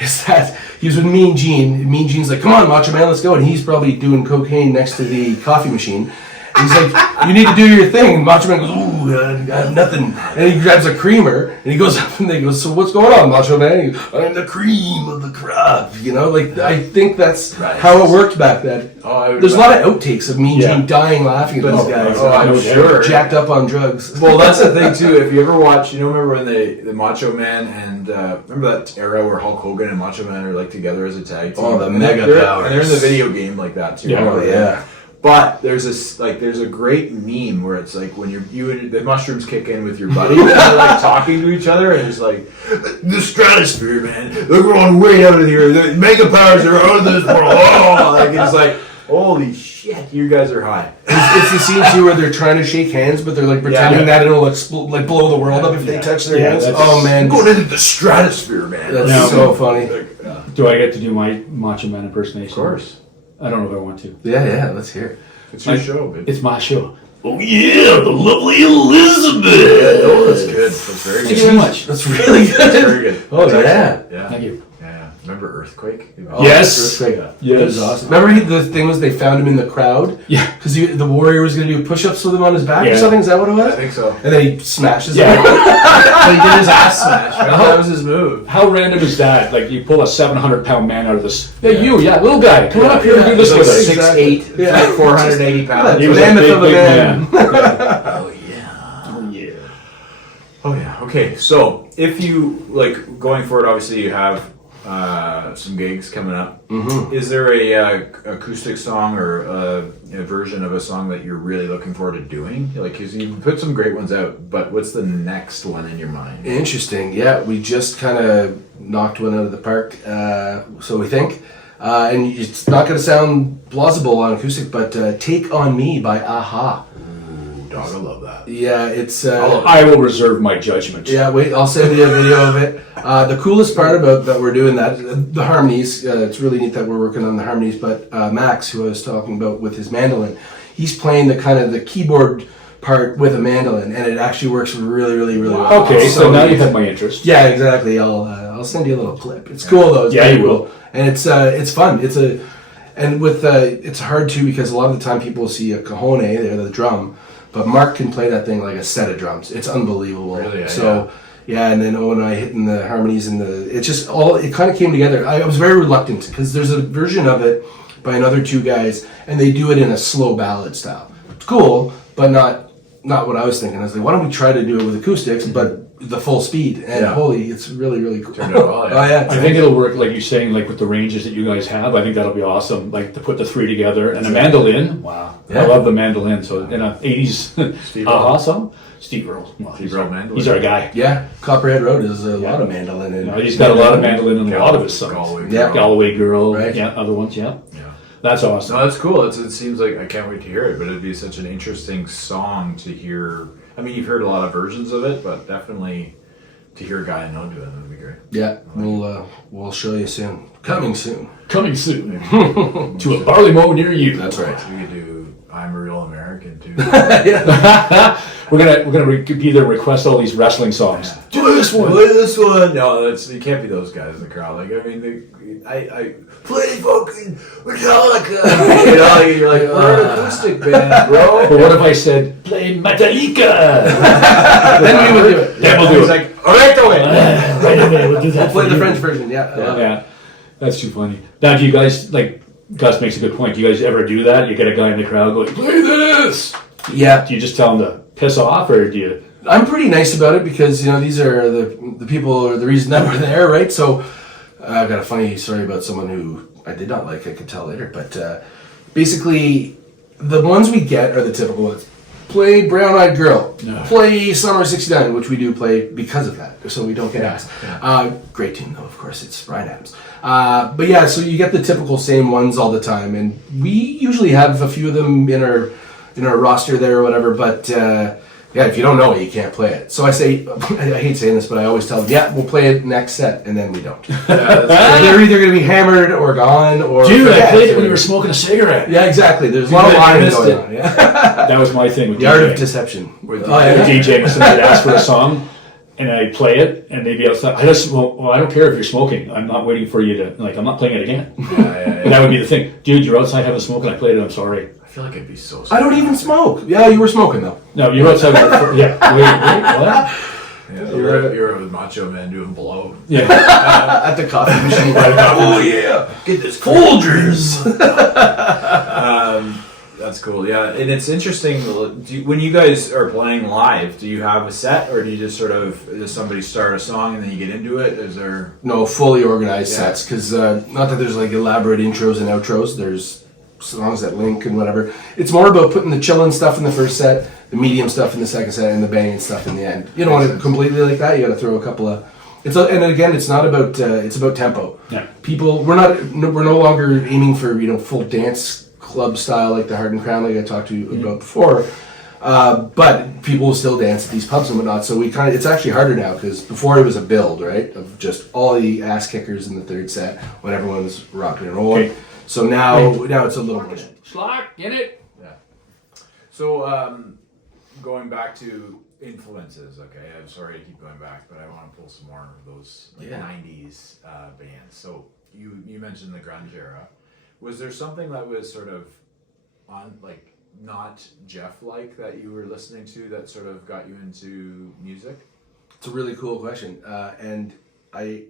is that he was with Mean Gene. Mean Gene's like, "Come on, Macho Man, let's go," and he's probably doing cocaine next to the coffee machine. He's like, "You need to do your thing." And Macho Man goes, "Ooh, I have nothing." And he grabs a creamer and he goes up and they goes, "So what's going on, Macho Man?" He goes, "I'm the cream of the crop." You know, like I think that's Right. how it worked back then. Oh, I would There's a lot of outtakes of Mean Yeah. Gene dying laughing at these guys. Oh, I'm No sure. Jacked up on drugs. Well, that's the thing too. If you ever watch, remember when the Macho Man and remember that era where Hulk Hogan and Macho Man are like together as a tag team? Oh, the And mega they're, powers. And they're in the video game like that too. Yeah. Oh yeah. But there's a great meme where it's like when you and the mushrooms kick in with your buddy, and they're like talking to each other, and it's like the stratosphere, man. They're going way out of here. The mega powers are out of this world. Oh, like it's like holy shit, you guys are high. It's the scene too where they're trying to shake hands, but they're like pretending Yeah. that it'll like blow the world up if they touch their Yeah, hands. that's- Oh man, Going into the stratosphere, man. that's Now- so funny. Do I get to do my Macho Man impersonation? Of course. I don't know if I want to. Yeah, let's hear it. It's your show, baby. It's my show. Oh yeah, the lovely Elizabeth. Oh, that's good. That's very Thank good. you very much. That's really That's good. very good. Oh, That's yeah. excellent. Yeah. Thank you. Yeah. Remember Earthquake? Oh, Yes. Earthquake. Yes. It was awesome. Remember the thing was they found him in the crowd Yeah. because the warrior was going to do push-ups with him on his back or Yeah. something. Is that what it I was? think so. And then he smashes Yeah. him. He did his ass smash. Right? That was his move. How random is that? Like you pull a 700-pound man out of this. Hey, little guy, come on up here and do this He's with like us. 6'8", Yeah. like 480 pounds. He was a Mammoth big, of a big man. man. Oh yeah. Oh yeah. Oh yeah. Okay. So if you like going forward, obviously you have some gigs coming up. Mm-hmm. Is there a acoustic song or a version of a song that you're really looking forward to doing? Like, 'cause you put some great ones out, but what's the next one in your mind? Interesting. Yeah, we just kind of knocked one out of the park, so we think. And it's not going to sound plausible on acoustic, but "Take on Me" by Aha. Dog, I love that. Yeah, it's. I will reserve my judgment. Yeah, wait, I'll send you a video of it. The coolest part about that we're doing that, the harmonies, it's really neat that we're working on the harmonies, but Max, who I was talking about with his mandolin, he's playing the kind of the keyboard part with a mandolin, and it actually works really, really, really well. Okay, so now you have my interest. Yeah, exactly. I'll send you a little clip. It's cool though. It's Yeah, very you cool. will. And it's fun. And with it's hard too because a lot of the time people see a cajon, they're the drum, but Mark can play that thing like a set of drums. It's unbelievable. Really? So yeah, and then Owen and I hitting the harmonies and it kind of came together. I was very reluctant because there's a version of it by another two guys, and they do it in a slow ballad style. It's cool, but not what I was thinking. I was like, why don't we try to do it with acoustics, but the full speed? And holy, it's really, really cool. Turned out well, yeah. Oh yeah, I think it'll work, like you're saying, like with the ranges that you guys have. I think that'll be awesome. Like to put the three together and a mandolin. Wow, Yeah. I love the mandolin. So in a '80s Steve aha song, Steve Earle. Well, Steve Earle mandolin. he's our guy. Yeah, Copperhead Road is a lot of mandolin in. You know, he's got a lot of mandolin in a lot of his songs. Galway Yeah. Girl. Galway Girl, Right. yeah, other ones, yeah. Yeah. That's awesome. No, that's cool. It seems like I can't wait to hear it, but it'd be such an interesting song to hear. I mean, you've heard a lot of versions of it, but definitely to hear a guy I know do it, that would be great. Yeah, we'll show you soon. Coming soon. Coming soon to a barley mow near you. That's right. We could do I'm a Real American too. We're gonna be there and request all these wrestling songs. Do this one. Play this one. No, you can't be those guys in the crowd. Like, I mean, I play fucking Metallica. You know, you're like, we're an acoustic band, bro. But what if I said play Metallica? Then we would do it. Then we'll do He's it. like, all right, do it. Right away, we'll do that. Play for the you. French version. Yeah. Yeah, that's too funny. Now, do you guys like? Gus makes a good point. Do you guys ever do that? You get a guy in the crowd going, "Play this." Yeah. Do you just tell him to piss off, or do you? I'm pretty nice about it because these are the people or the reason that we're there, right? So I've got a funny story about someone who I did not like. I could tell later, but basically the ones we get are the typical ones. Play Brown Eyed Girl. No. Play Summer '69, which we do play because of that, so we don't get asked. Great tune though, of course. It's Brian Adams. But yeah, so you get the typical same ones all the time, and we usually have a few of them in our roster there or whatever. But yeah, if you don't know it, you can't play it. So I say, I hate saying this, but I always tell them, yeah, we'll play it next set, and then we don't. They're either going to be hammered or gone or. Dude, I forget, played it or- when you were smoking a cigarette. Yeah, exactly. There's a You lot of missed lying it. going on. Yeah. That was my thing with The art of DJing. deception. With Oh, yeah. With DJing, somebody would ask for a song, and I'd play it, and they'd be outside. Well, I don't care if you're smoking. I'm not waiting for you to, like, I'm not playing it again. Yeah. And that would be the thing. Dude, you're outside having a smoke, and I played it, I'm sorry. I feel like I'd be so. I don't even smoke. Yeah, you were smoking though. No, you're outside with yeah, wait, what? Yeah, you're with Macho Man doing blow. Yeah. At the coffee machine. Oh yeah, get this Folgers. That's cool. Yeah, and it's interesting. When you guys are playing live, do you have a set, or do you just sort of does somebody start a song and then you get into it? Is there? No, fully organized Yeah. sets because not that there's like elaborate intros and outros. There's songs that link and whatever. It's more about putting the chillin' stuff in the first set, the medium stuff in the second set, and the banging stuff in the end. You don't want it completely like that. You got to throw a couple of. And again, it's not about. It's about tempo. Yeah. People, we're no longer aiming for full dance club style like the Hard and Crown like I talked to you about before. But people will still dance at these pubs and whatnot. So it's actually harder now because before it was a build, right, of just all the ass kickers in the third set when everyone was rocking and rolling. Okay. So now it's a little more. Schlock, get it? Yeah. So going back to influences. Okay, I'm sorry to keep going back, but I want to pull some more of those '90s bands. So you mentioned the grunge era. Was there something that was sort of on like not Jeff-like that you were listening to that sort of got you into music? It's a really cool question, and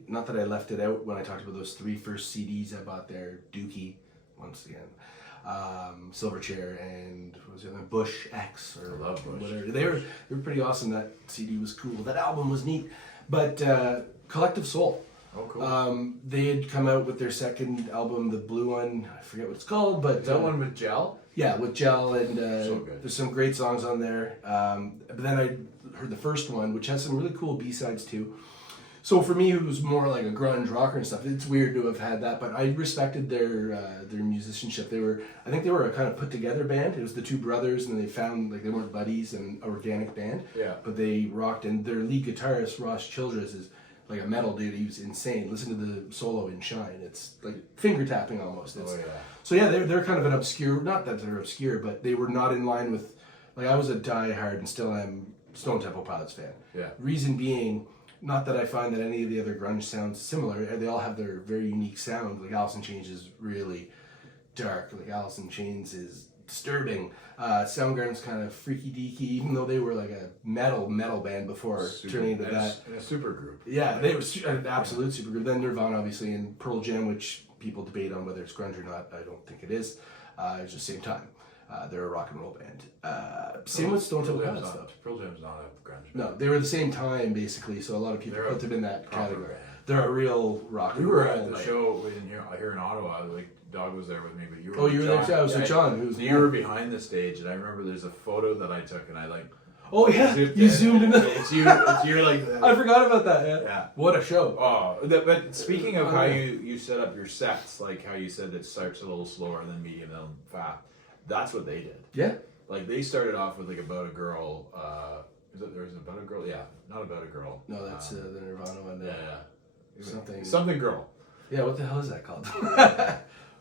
not that I left it out when I talked about those 3 first CDs I bought there. Dookie, once again, Silverchair, and what was the other one? Bush X or I love Bush. whatever. They were pretty awesome. That CD was cool. That album was neat, but Collective Soul. Oh, cool. They had come out with their second album, the blue one. I forget what it's called, but Is that one with Gel? yeah, with Gel, and So good. there's some great songs on there. But then I heard the first one, which has some really cool B-sides too. So for me, it was more like a grunge rocker and stuff. It's weird to have had that, but I respected their musicianship. I think they were a kind of put together band. It was the two brothers, and they found like they weren't buddies and an organic band. Yeah. But they rocked, and their lead guitarist Ross Childress is like a metal dude. He was insane. Listen to the solo in Shine. It's like finger tapping almost. It's, Oh yeah. So yeah, they're kind of an obscure. Not that they're obscure, but they were not in line with. Like I was a diehard and still am Stone Temple Pilots fan. Yeah. Reason being. Not that I find that any of the other grunge sounds similar. They all have their very unique sound. Like Alice in Chains is really dark. Like Alice in Chains is disturbing. Soundgarden's kind of freaky deaky, even though they were like a metal band before turning into that. And a super group. Yeah, they were an absolute super group. Then Nirvana, obviously, and Pearl Jam, which people debate on whether it's grunge or not. I don't think it is. It's just the same time. They're a rock and roll band. Same with Stone Temple Pilots, though. Pearl Jam's not a grunge band. No, they were the same time basically, so a lot of people They're put them in that proper category. band. They're a real rock We and were roll at the band. show here in Ottawa. Like Dawg was there with me, but you were. Oh, with you were there John. too? I was with John. Who's So you were behind the stage, and I remember there's a photo that I took, and I like. Oh yeah, zipped you in, zoomed in. and It's you. It's you like. I forgot about that. Yeah. Yeah. What a show. Oh, but speaking of how you set up your sets, like how you said it starts a little slower, then medium, then fast. That's what they did. Yeah. Like they started off with like About a Girl. There was About a Girl? Yeah, not About a Girl. No, that's the Nirvana one. Yeah. Something Girl. Yeah. What the hell is that called?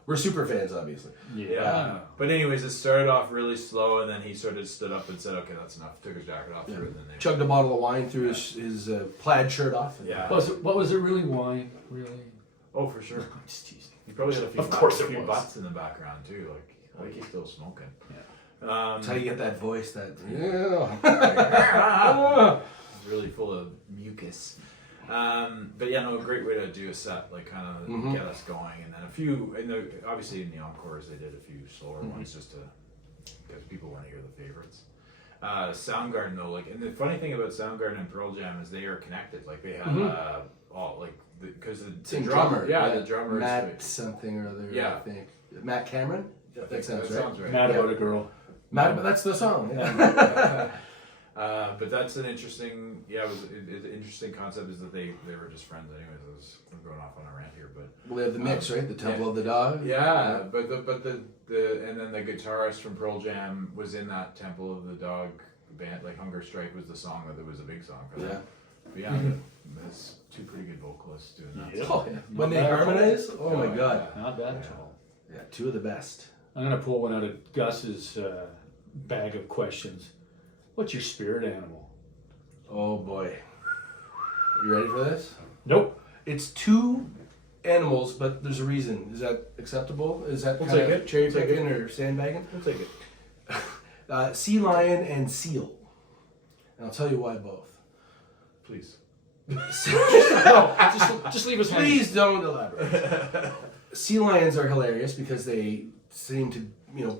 We're super fans, obviously. Yeah. But anyways, it started off really slow, and then he sort of stood up and said, "Okay, that's enough." Took his jacket off, threw it, and then they Chugged a bottle of wine, threw his plaid shirt off. Yeah. What was it really wine? Really? Oh, for sure. Just teasing. You probably had a few, Of course a it few was. butts in the background too. Like he's still smoking. Yeah. That's how you get that voice. That It's really full of mucus. But yeah, no, a great way to do a set, like kind of get us going, and then a few. And obviously in the encores they did a few slower ones just to because people want to hear the favorites. Soundgarden though, like, and the funny thing about Soundgarden and Pearl Jam is they are connected. Like they have all like because the same drummer, the drummer Matt is something or other. Yeah. I think Matt Cameron. That sounds right. Mad About a Girl. Matt, but that's the song. But that's an interesting, it's an interesting concept is that they were just friends anyways. I'm going off on a rant here, but Well, they have the mix, right? The Temple of the Dog. yeah, but the and then the guitarist from Pearl Jam was in that Temple of the Dog band. Like Hunger Strike was the song that was a big song for them. But yeah, there's two pretty good vocalists doing that. Yeah. Oh, yeah. When they bad at all. harmonize, oh my god. Not bad at all. Yeah, two of the best. I'm gonna pull one out of Gus's bag of questions. What's your spirit animal? Oh boy. You ready for this? Nope. It's two animals, but there's a reason. Is that acceptable? Is that We'll kind take of it. cherry We'll take picking or sandbagging? We'll take it. Sea lion and seal. And I'll tell you why both. Please. Just leave us hanging. Please don't elaborate. Sea lions are hilarious because they seem to,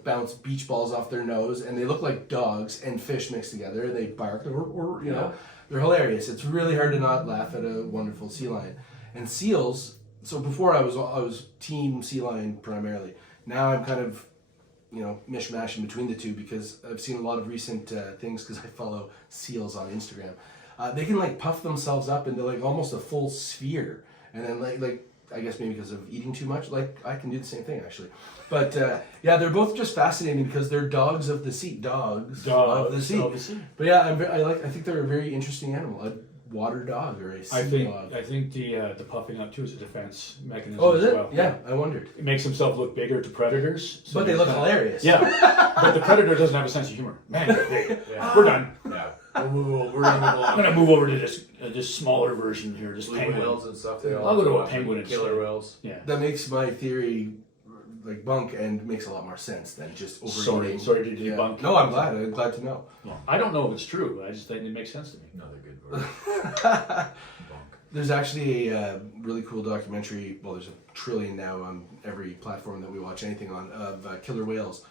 bounce beach balls off their nose, and they look like dogs and fish mixed together. They bark, or they're hilarious. It's really hard to not laugh at a wonderful sea lion. And seals. So before I was team sea lion primarily. Now I'm kind of, mishmashing between the two because I've seen a lot of recent things because I follow seals on Instagram. They can like puff themselves up into like almost a full sphere, and then like I guess maybe because of eating too much, like I can do the same thing actually. But yeah, they're both just fascinating because they're dogs of the sea, dogs of the sea. But yeah, I think they're a very interesting animal, a water dog or a sea dog. I think the puffing up too is a defense mechanism. Oh, is as it? well. Yeah, I wondered. It makes himself look bigger to predators. So But they look hilarious. Yeah, but the predator doesn't have a sense of humor. Man, they're big. Yeah. We're done. Yeah. We're gonna move along. I'm gonna move over to this smaller version here, just Blue penguin. whales and stuff. They all I'll go to go a off penguin and killer instead. whales. Yeah. That makes my theory like bunk and makes a lot more sense than just overeating. Sorry to debunk. No, I'm glad to know. Well, I don't know if it's true, but I just think it makes sense to me. Another good word. Bunk. There's actually a really cool documentary. Well, there's a trillion now on every platform that we watch anything on of killer whales,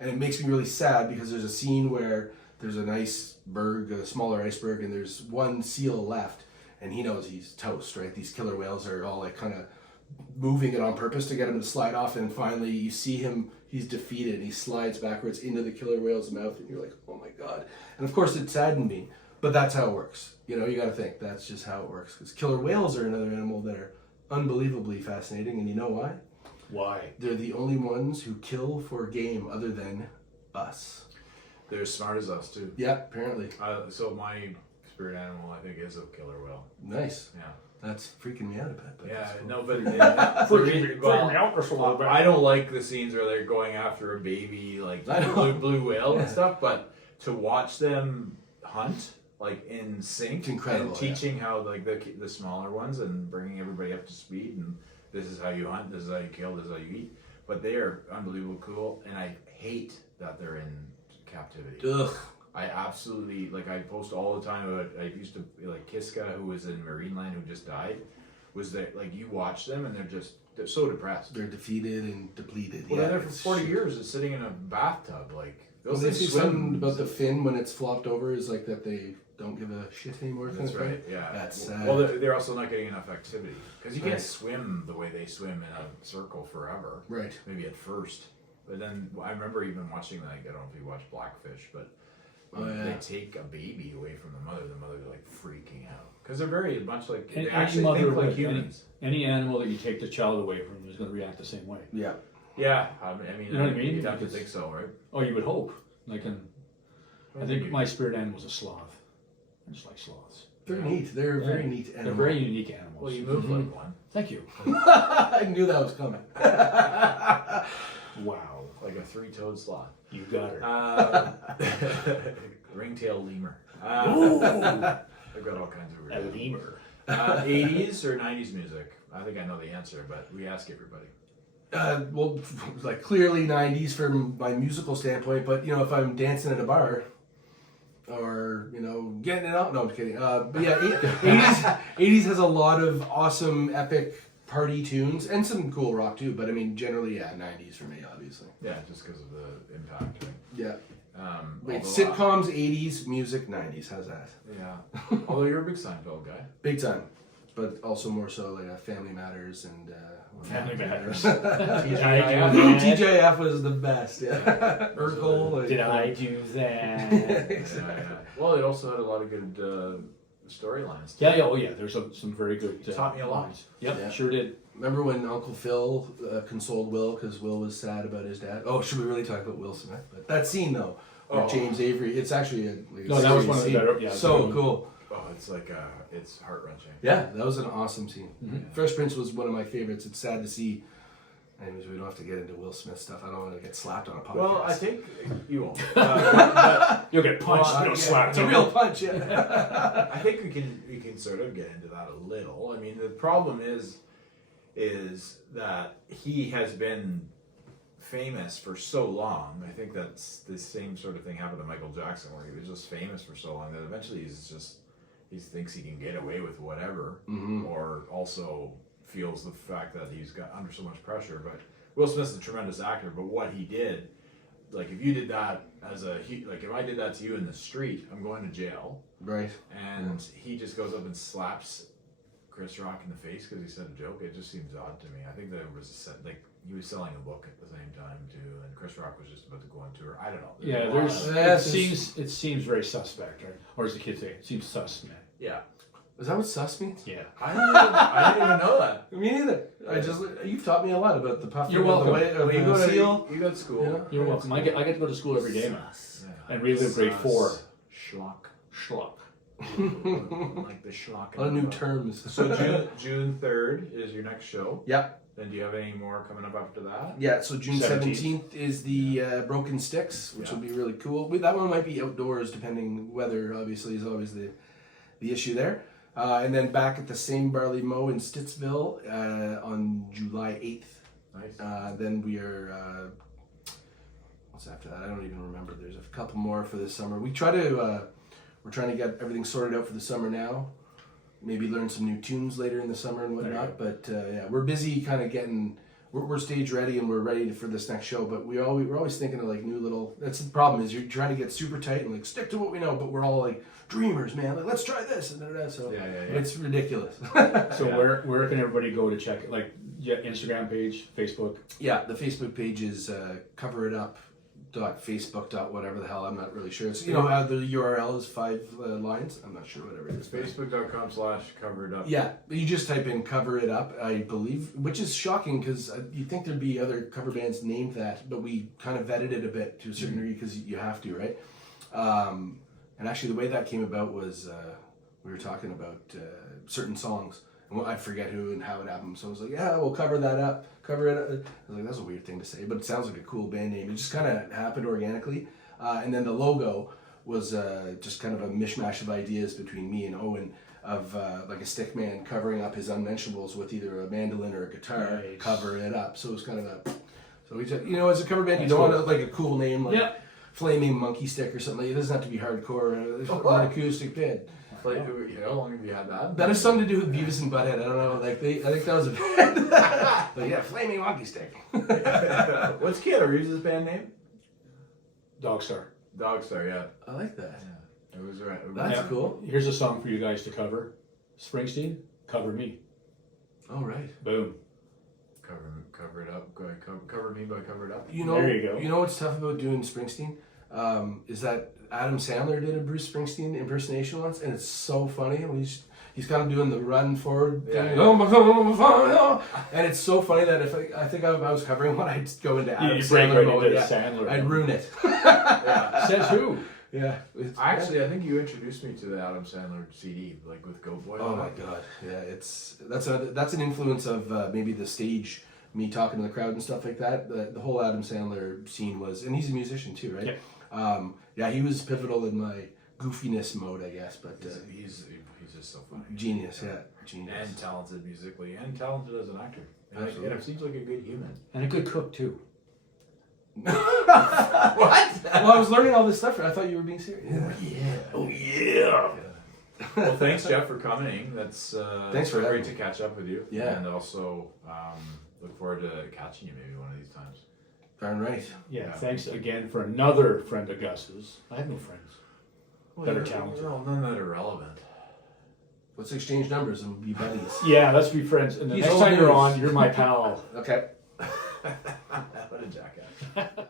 and it makes me really sad because there's a scene where there's an iceberg, a smaller iceberg, and there's one seal left, and he knows he's toast. Right? These killer whales are all like kind of moving it on purpose to get him to slide off, and finally you see him. He's defeated. He slides backwards into the killer whale's mouth, and you're like, oh my god. And of course, it saddened me. But that's how it works. You know, you got to think that's just how it works. Because killer whales are another animal that are unbelievably fascinating, and you know why? Why? They're the only ones who kill for game other than us. They're as smart as us too. Yeah, apparently. So my spirit animal, I think, is a killer whale. Nice. Yeah. That's freaking me out a bit. But Yeah, that's cool. no, but Freaking me out just a little bit. I don't like the scenes where they're going after a baby, like I know. blue whale and stuff. But to watch them hunt, like in sync, It's incredible, and teaching how like the smaller ones and bringing everybody up to speed, and this is how you hunt, this is how you kill, this is how you eat. But they are unbelievably cool, and I hate that they're in captivity. Ugh. I absolutely, like, I post all the time about, I used to, like, Kiska, who was in Marineland, who just died, was that, like, you watch them and they're so depressed. They're defeated and depleted. Well, yeah, they're there for it's 40 shit. years, it's sitting in a bathtub, like, Well, those they things say something swim. about the fin when it's flopped over is like that they don't give a shit anymore. That's kind of right, thing. yeah. That's sad. Well, they're also not getting enough activity, because you can't Right. swim the way they swim in a circle forever. Right. Maybe at first. But then, I remember even watching, like, I don't know if you watch Blackfish, but Oh, yeah. they take a baby away from the mother's like freaking out because they're very much like Any they actually mother think like would. humans. Any animal that you take the child away from is going to react the same way. Yeah. Yeah, I mean, You know what I mean? You'd have to Because- think so, right? Oh, you would hope. I think my spirit animal is a sloth. I just like sloths. They're neat. They're very neat They're animals. very unique animals. Well, you move Mhm. like one, Thank you. I knew that was coming. Wow. like a three-toed sloth. You got her. Ringtail lemur. Ooh. I've got all kinds of A weird. lemur. 80s or 90s music? I think I know the answer, but we ask everybody. Well, like clearly 90s from my musical standpoint, but you know, if I'm dancing at a bar or, you know, getting it out, no, I'm kidding. But yeah, 80s has a lot of awesome, epic party tunes and some cool rock too, but I mean, generally, yeah, 90s for me, obviously. Yeah, just because of the impact. Right? Yeah. Wait, Although, sitcoms, 80s, music, 90s, how's that? Yeah. Although you're a big Seinfeld guy. Big time, but also more so like Family Matters and Family Matters. TGIF. TJF was the best. Yeah, Urkel. Like, Did I do that? Yeah. Well, it also had a lot of good storylines. Yeah, oh yeah, there's some very good. Taught me a lot. lines. Yep, Yeah. sure did. Remember when Uncle Phil consoled Will because Will was sad about his dad? Oh, should we really talk about Will Smith? But that scene though, where Oh. James Avery, it's actually No, that was one of the scene. better. Yeah, So good. cool. Oh, it's like it's heart wrenching. Yeah, that was an awesome scene. Mhm. Fresh Prince was one of my favorites. It's sad to see. Anyways, we don't have to get into Will Smith stuff. I don't want to get slapped on a podcast. Well, I think you won't. But You'll get punched. Well, you don't yeah, slap. it's a real punch. Yeah. I think we can sort of get into that a little. I mean, the problem is that he has been famous for so long. I think that's the same sort of thing happened to Michael Jackson, where he was just famous for so long that eventually he thinks he can get away with whatever, Mhm. or also feels the fact that he's got under so much pressure. But Will Smith's a tremendous actor, but what he did, like if you did that like if I did that to you in the street, I'm going to jail. Right. And he just goes up and slaps Chris Rock in the face because he said a joke. It just seems odd to me. I think there was he was selling a book at the same time too, and Chris Rock was just about to go on tour. I don't know. Yeah, a lot of- it seems very suspect, right? Or as the kids say, it seems sus, man. Yeah, Is that what sus means? Yeah. I didn't even know that. Me neither. You've taught me a lot about the puffing. You're welcome. Of You the go to seal. you go to school. Yeah. You're welcome. I get to go to school every day, man. Yeah. And relive grade 4. Schlock. Schlock. Like the schlock. A lot of new terms. So June 3rd is your next show. Yeah. Then do you have any more coming up after that? Yeah, so June 17th. 17th is the Broken Sticks, which Yeah. will be really cool. That one might be outdoors, depending weather, obviously, is always the issue there. And then back at the same Barley Mow in Stittsville on July 8th. Nice. Then we are, what's after that? I don't even remember. There's a couple more for this summer. We're trying to get everything sorted out for the summer now. Maybe learn some new tunes later in the summer and whatnot. But yeah, we're busy kind of we're stage ready and we're ready for this next show. But we're always thinking of like new little, that's the problem is you're trying to get super tight and like stick to what we know, but we're all like dreamers, man. Like, let's try this. And da-da-da. So Yeah. it's ridiculous. So Yeah. where can everybody go to check it? Like, yeah, Instagram page, Facebook. Yeah, the Facebook page is Cover It Up .facebook. Whatever the hell, I'm not really sure. It's, you know how the URL is 5 lines? I'm not sure, whatever it is. It's facebook.com/coveredup. Yeah, you just type in Cover It Up, I believe, which is shocking because you'd think there'd be other cover bands named that, but we kind of vetted it a bit to a certain degree because you have to, right? And actually the way that came about was we were talking about certain songs, and I forget who and how it happened, so I was like, yeah, we'll cover that up, cover it up. I was like, that's a weird thing to say, but it sounds like a cool band name. It just kind of happened organically, and then the logo was just kind of a mishmash of ideas between me and Owen of like a stick man covering up his unmentionables with either a mandolin or a guitar. Nice. Cover it up. So it was kind of a, so we just, you know, as a cover band, That's you don't cool. want like a cool name like Yeah. Flaming Monkey Stick or something. It doesn't have to be hardcore. It's an acoustic band. Like, how long have you had that? That has something to do with Beavis and Butthead. I don't know. Like I think that was a band. But yeah, Flaming Monkey Stick. What's Keanu Reeves' band name? Dogstar. Dogstar, yeah. I like that. It was right. That's Yeah. cool. Here's a song for you guys to cover. Springsteen, Cover Me. All right. Boom. Cover it up. Go ahead, cover me by Cover It Up. You know, There you go. You know what's tough about doing Springsteen? Is that Adam Sandler did a Bruce Springsteen impersonation once, and it's so funny. When he's kind of doing the run forward thing, Yeah. and it's so funny that if I think I was covering one, I'd go into Adam You break Sandler right mode. into Yeah. Sandler. I'd ruin it. Yeah. Says who? Yeah. It's, Actually, I think you introduced me to the Adam Sandler CD, like with Goat Boy. oh my god. Yeah. That's an influence of maybe the stage. Me talking to the crowd and stuff like that. The whole Adam Sandler scene was, and he's a musician too, right? Yeah, he was pivotal in my goofiness mode, I guess. But He's just so funny. genius, yeah, genius. And talented musically, and talented as an actor. And Absolutely. it seems like a good human. And a good cook too. What? Well, I was learning all this stuff. I thought you were being serious. Oh yeah. Well, thanks, Jeff, for coming. That's Thanks for great having to catch up with you. Yeah. And also look forward to catching you maybe one of these times. Darn right. Yeah. Thanks again for another friend of Gus's. I have no friends. Better talented. Well, none that are relevant. Let's exchange numbers and be buddies. Yeah, let's be friends. And the He's next old time you're news. on, you're my pal. Okay. What a jackass.